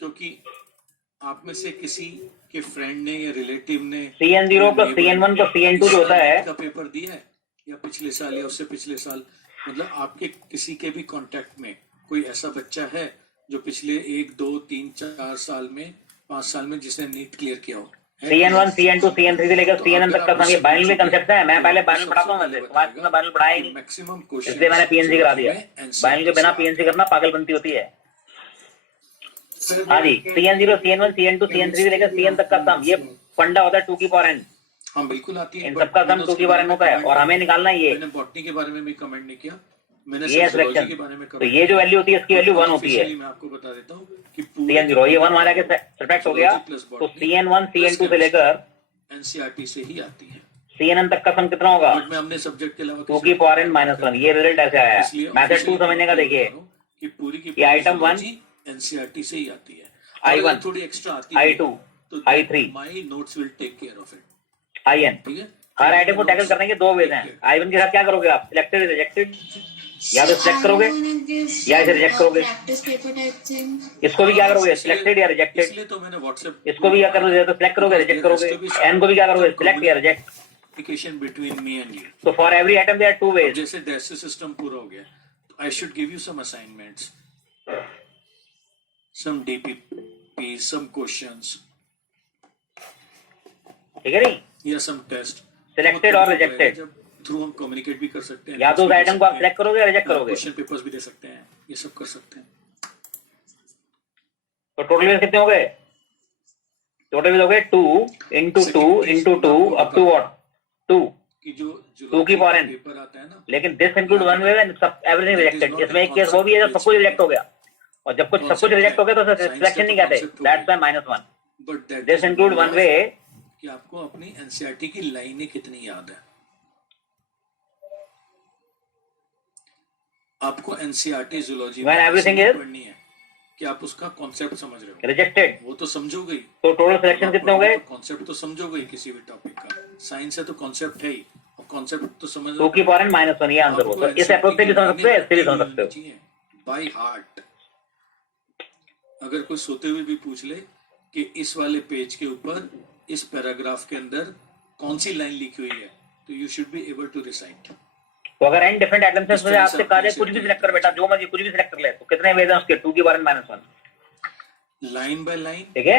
क्योंकि आप में से किसी के फ्रेंड ने या रिलेटिव ने CN0 plus CN1 plus CN2 जो होता है, का पेपर दिया है या पिछले साल या उससे पिछले साल, मतलब आपके किसी के भी कांटेक्ट में कोई ऐसा बच्चा है जो पिछले 1, 2, 3, 4 साल में 5 साल में जिसने नीट क्लियर किया हो? CN1, CN2, CN3 से लेकर CNN तक का सम, ये बाइनरी कंसेप्ट है। मैं पहले बाइनरी पढ़ाता हूँ, मैं तुम्हारे बाइनरी पढ़ाया ही नहीं, मैक्सिमम क्वेश्चन इसलिए मैंने PNC करा दिया। बाइनरी के बिना PNC करना पागलपंती होती है। हाँ जी, CN0, CN1, CN2, CN3 से लेकर CN तक का सम, ये फंडा होता है 2 की पावर n। हाँ बिल्कुल आती है, इन सबका सम 2 की पावर n होता है, और हमें निकालना है ये। मैंने बॉटनी के बारे में भी कमेंट नहीं किया, मैंने ये zoology सिलेक्शन, के बारे में तो ये जो वैल्यू होती है इसकी वैल्यू 1 होती है। मैं आपको बता देता हूँ कि CN0 ये 1 हमारे आगे सब्ट्रैक्ट हो गया, तो CN1, CN2 से लेकर एनसीईआरटी से ही आती है। CNN तक का सम कितना होगा? में हमने सब्जेक्ट के अलावा 2 की पावर n -1। ये रिजल्ट ऐसे आया है। मैथड 2 समझने का देखिए, कि पूरी की ये आइटम 1 एनसीईआरटी से ही आती है। I1 थोड़ी एक्स्ट्रा आती है I2 तो I3 my notes will take care of it, IN। ठीक है। हर आइटम को टैकल करने के दो वेज हैं। I1 के साथ क्या करोगे आप? सिलेक्टेड रिजेक्टेड, या तो सिलेक्ट करोगे या इसे रिजेक्ट करोगे। Practice paper type thing. इसको भी क्या करोगे? सिलेक्टेड या रिजेक्टेड। इसलिए तो मैंने व्हाट्सएप इसको भी क्या करोगे? तो सिलेक्ट करोगे, रिजेक्ट करोगे। N को भी क्या करोगे? सिलेक्ट या reject. Communication between me and you. तो for every item there are 2 ways. जैसे डेस्क सिस्टम पूरा हो गया तो I should give you some assignments, some DPP, some questions, ठीक है नहीं? या सम टेस्ट सिलेक्टेड और रिजेक्टेड, जब थ्रू हम कम्युनिकेट भी कर सकते हैं, या तो उस आइटम को आप सिलेक्ट करोगे या रिजेक्ट करोगे। क्वेश्चन पेपर्स भी दे सकते हैं, ये सब कर सकते हैं। तो टोटल वेज कितने हो गए? टोटल वेज हो गए 2 into 2 into 2 up to what? 2 कि जो 2 की पावर n। पेपर आता है ना, लेकिन this include one way and everything rejected. इसमें एक केस वो भी है जब सब कुछ रिजेक्ट हो गया, और जब सब कुछ रिजेक्ट हो गया तो सिलेक्शन नहीं कहते, that's why -1। But this include one way, कि आपको अपनी एनसीईआरटी की लाइनें कितनी याद है। आपको NCERT zoology When everything is पढ़नी है, कि आप उसका कॉन्सेप्ट समझ रहे हो, रिजेक्टेड। वो तो समझोगे ही। तो टोटल सिलेक्शन कितने हो गए? कॉन्सेप्ट तो समझोगे ही किसी भी टॉपिक का, साइंस है तो कॉन्सेप्ट है ही, और कॉन्सेप्ट तो समझ 2 की पावर -1 ये आंसर हो। तो इस अप्रोच से भी समझ सकते हो, ऐसे भी समझ सकते हो। By heart. अगर कोई सोते हुए भी पूछ ले कि इस वाले पेज के ऊपर इस पैराग्राफ के अंदर कौन सी लाइन लिखी हुई है, तो you should be able to recite. तो अगर n डिफरेंट आइटम्स में आपसे कहा जाए कुछ भी सिलेक्ट कर बेटा, जो मर्जी कुछ भी सिलेक्ट कर ले, तो कितने वेज हैं उसके? 2 की पावर -1, लाइन बाय लाइन, ठीक है?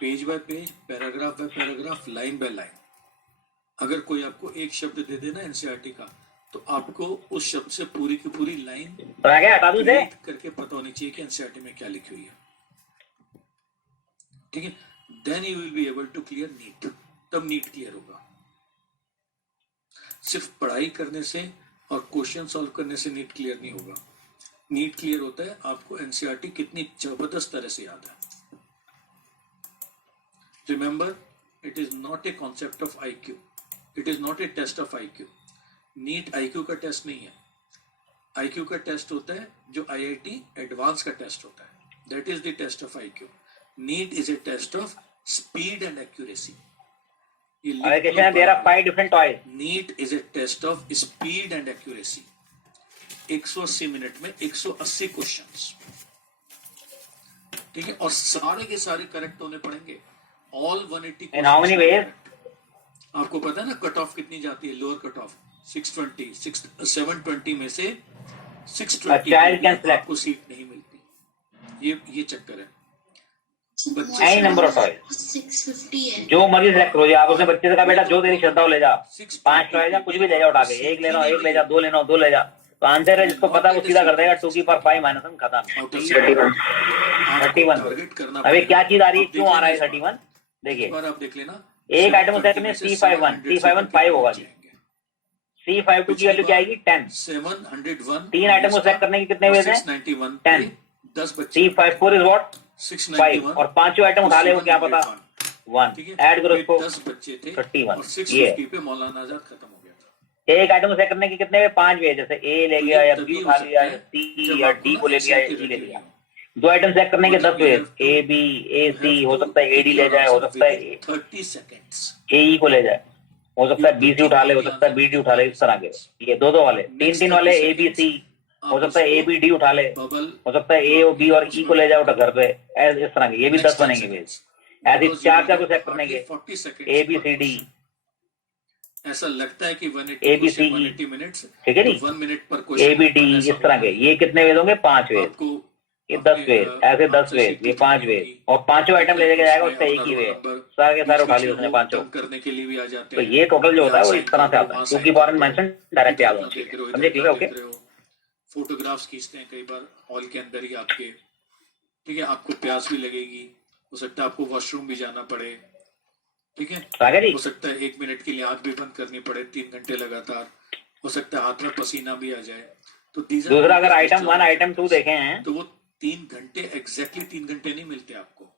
Page by page, paragraph by paragraph, line by line. अगर कोई आपको एक शब्द दे देना एनसीईआरटी का, तो आपको उस शब्द से पूरी की पूरी लाइन तो आ गया, हटा दूं इसे? करके पता होनी चाहिए कि एनसीईआरटी में क्या लिखी हुई है, ठीक है? Then you will be able to clear NEET, तब नीट क्लियर होगा। सिर्फ पढ़ाई करने से और क्वेश्चन सॉल्व करने से नीट क्लियर नहीं होगा। नीट क्लियर होता है आपको एनसीईआरटी कितनी जबरदस्त तरह से याद है। Remember, it is not a concept of IQ, it is not a test of IQ. NEET IQ का टेस्ट नहीं है। आईक्यू का टेस्ट होता है जो आईआईटी एडवांस का टेस्ट होता है, that is the test of IQ. NEET is a test of speed and accuracy. There are 5 different toys. NEET is a test of speed and accuracy. 180 minute में 180 questions, ठीक है? और सारे के सारे करेक्ट होने पड़ेंगे, all 180। In how many ways? आपको पता है ना कट ऑफ कितनी जाती है? लोअर कट ऑफ 620, 720 में से 620 आपको सीट नहीं मिलती। ये चक्कर है। Any number of toys. 650 है। जो मर्जी सिलेक्ट करो। आप अपने बच्चे से कहा बेटा जो तेरी श्रद्धा हो ले जा, 5 टॉय जा, कुछ भी ले जा उठा के, एक लेना 1 ले जा, 2 लेना 2 ले जा। तो आंसर है जिसको पता वो सीधा कर देगा। 2 की पावर 5 -1 खत्म। 31। अभी क्या चीज आ रही है, क्यों आ रहा है 31? देखिए, आप देख लेना, एक आइटम सेट में C51 5 होगा जी। C52 की वैल्यू क्या आएगी? 10। 701। 3 आइटम को सेलेक्ट करने के कितने वेज हैं? 691। 10। 10 बच्चे। C54 is what? 691। और 5 आइटम उठा ले, वो क्या पता? 1 ऐड करो इसको, 10 बच्चे थे 31। और 650 पे मौलाना आजाद खत्म हो गया था। एक आइटम सेट करने के कितने वे? 5 वे। जैसे ए ले गया या बी उठा लिया या सी या डी को ले लिया या ई ले लिया। 2 आइटम सेट करने के 10 वे, ए बी ए सी, हो सकता है ए डी ले जाए, हो सकता है 30 सेकंड्स ए ई को ले जाए, हो सकता है बी सी उठा ले, हो सकता है बी डी उठा ले। इस तरह के ये 2 वाले, 3 वाले ए बी सी, हो सकता है ए बी डी उठा ले, हो सकता है ए और बी और ई को ले जाए उठा घर पे। इस तरह के ये भी 10 बनेंगे वेज। ऐसे 4 को सेट करने के, ए बी सी डी, ऐसा लगता है कि 180 मिनट्स, ठीक है नी? 1 मिनट पर ए बी डी इस तरह के। ये कितने वेज होंगे? 5 वेज। ये 10 वेज, ऐसे 10 वेज, ये 5 वेज। और 5 आइटम ले जाएगा उसका एक ही वेज, सारे के सारे उठा लिए उसने 5। करने के लिए भी आ जाते तो हैं। ये टोटल जो होता है वो इस तरह से आता है, क्योंकि फॉरेन मेंशन डायरेक्ट याद होती है। समझे? क्लियर? ओके। फोटोग्राफ्स खींचते हैं कई बार हॉल के अंदर ही आपके, ठीक है? आपको प्यास भी लगेगी, हो सकता है आपको वॉशरूम भी जाना पड़े, ठीक है? आगे जी, हो सकता है 1 मिनट के लिए आंख भी बंद करनी पड़े 3 घंटे लगातार, हो सकता है हाथ में पसीना भी आ जाए। तो दूसरा अगर आइटम 1 आइटम 2 देखे हैं तो वो 3 घंटे एग्जैक्टली 3 घंटे नहीं मिलते आपको,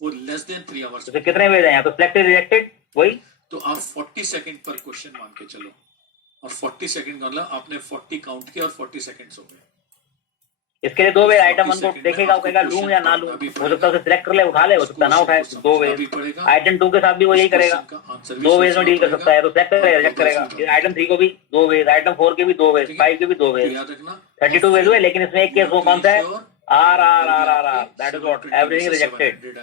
वो लेस देन 3 आवर्स। तो कितने वेज हैं यहाँ? तो सिलेक्टेड रिजेक्टेड वही। तो आप 40 सेकंड पर क्वेश्चन मान के चलो, और 40 सेकंड मतलब आपने 40 काउंट किया और 40 सेकंड्स हो गए। इसके लिए 2 वेज आइटम 1 को देखेगा, वो कहेगा लूं या ना लूं, हो सकता है उसे सिलेक्ट कर ले उठा ले, हो सकता है ना उठाए। 2 वेज। आइटम 2 के साथ भी वो यही करेगा, 2 वेज में डील कर सकता है। तो सिलेक्ट करेगा, रिजेक्ट करेगा। आइटम 3 को भी 2 वेज, आइटम 4 के भी 2 वेज, 5 के भी 2 वेज, 32 वेज हुए। लेकिन इसमें एक केस वो कौन सा है? Are are are are are, that is what everything rejected.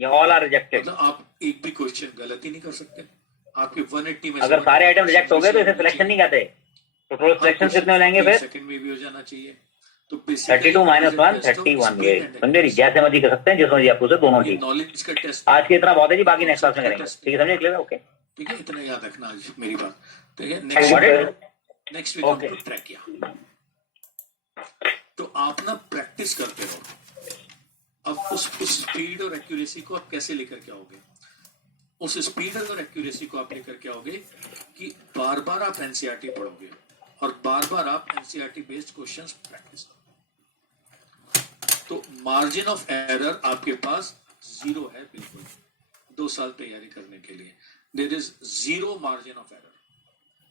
ये ऑल आर रिजेक्टेड। मतलब आप एक भी क्वेश्चन गलत ही नहीं कर सकते। आपके 180 में अगर सारे आइटम रिजेक्ट हो गए तो इसे सिलेक्शन नहीं कहते। तो टोटल सिलेक्शन कितने हो जाएंगे फिर? सेकंड में भी हो जाना चाहिए। तो 32 - 1 31 वे। समझे? जैसे मर्जी कर सकते हैं, जिस मर्जी आप पूछे, दोनों ठीक। नॉलेज का टेस्ट आज के इतना बहुत है जी, बाकी नेक्स्ट क्लास में करेंगे। ठीक है? समझे? क्लियर? ओके, ठीक है? इतना याद रखना आज मेरी बात, ठीक है? नेक्स्ट वीक हम ट्रैक किया। तो आप ना प्रैक्टिस करते रहो। अब उस स्पीड और एक्यूरेसी को आप कैसे लेकर के आओगे? उस स्पीड और एक्यूरेसी को आप लेकर के आओगे कि बार बार आप एनसीईआरटी पढ़ोगे और बार बार आप एनसीईआरटी बेस्ड क्वेश्चंस प्रैक्टिस करोगे। तो मार्जिन ऑफ एरर आपके पास 0 है, बिल्कुल। 2 साल तैयारी करने के लिए there is 0 margin of error.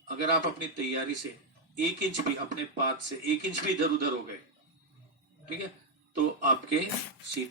अगर आप अपनी तैयारी से 1 इंच भी अपने पाथ से 1 इंच भी इधर उधर हो गए ठीक है, तो आपके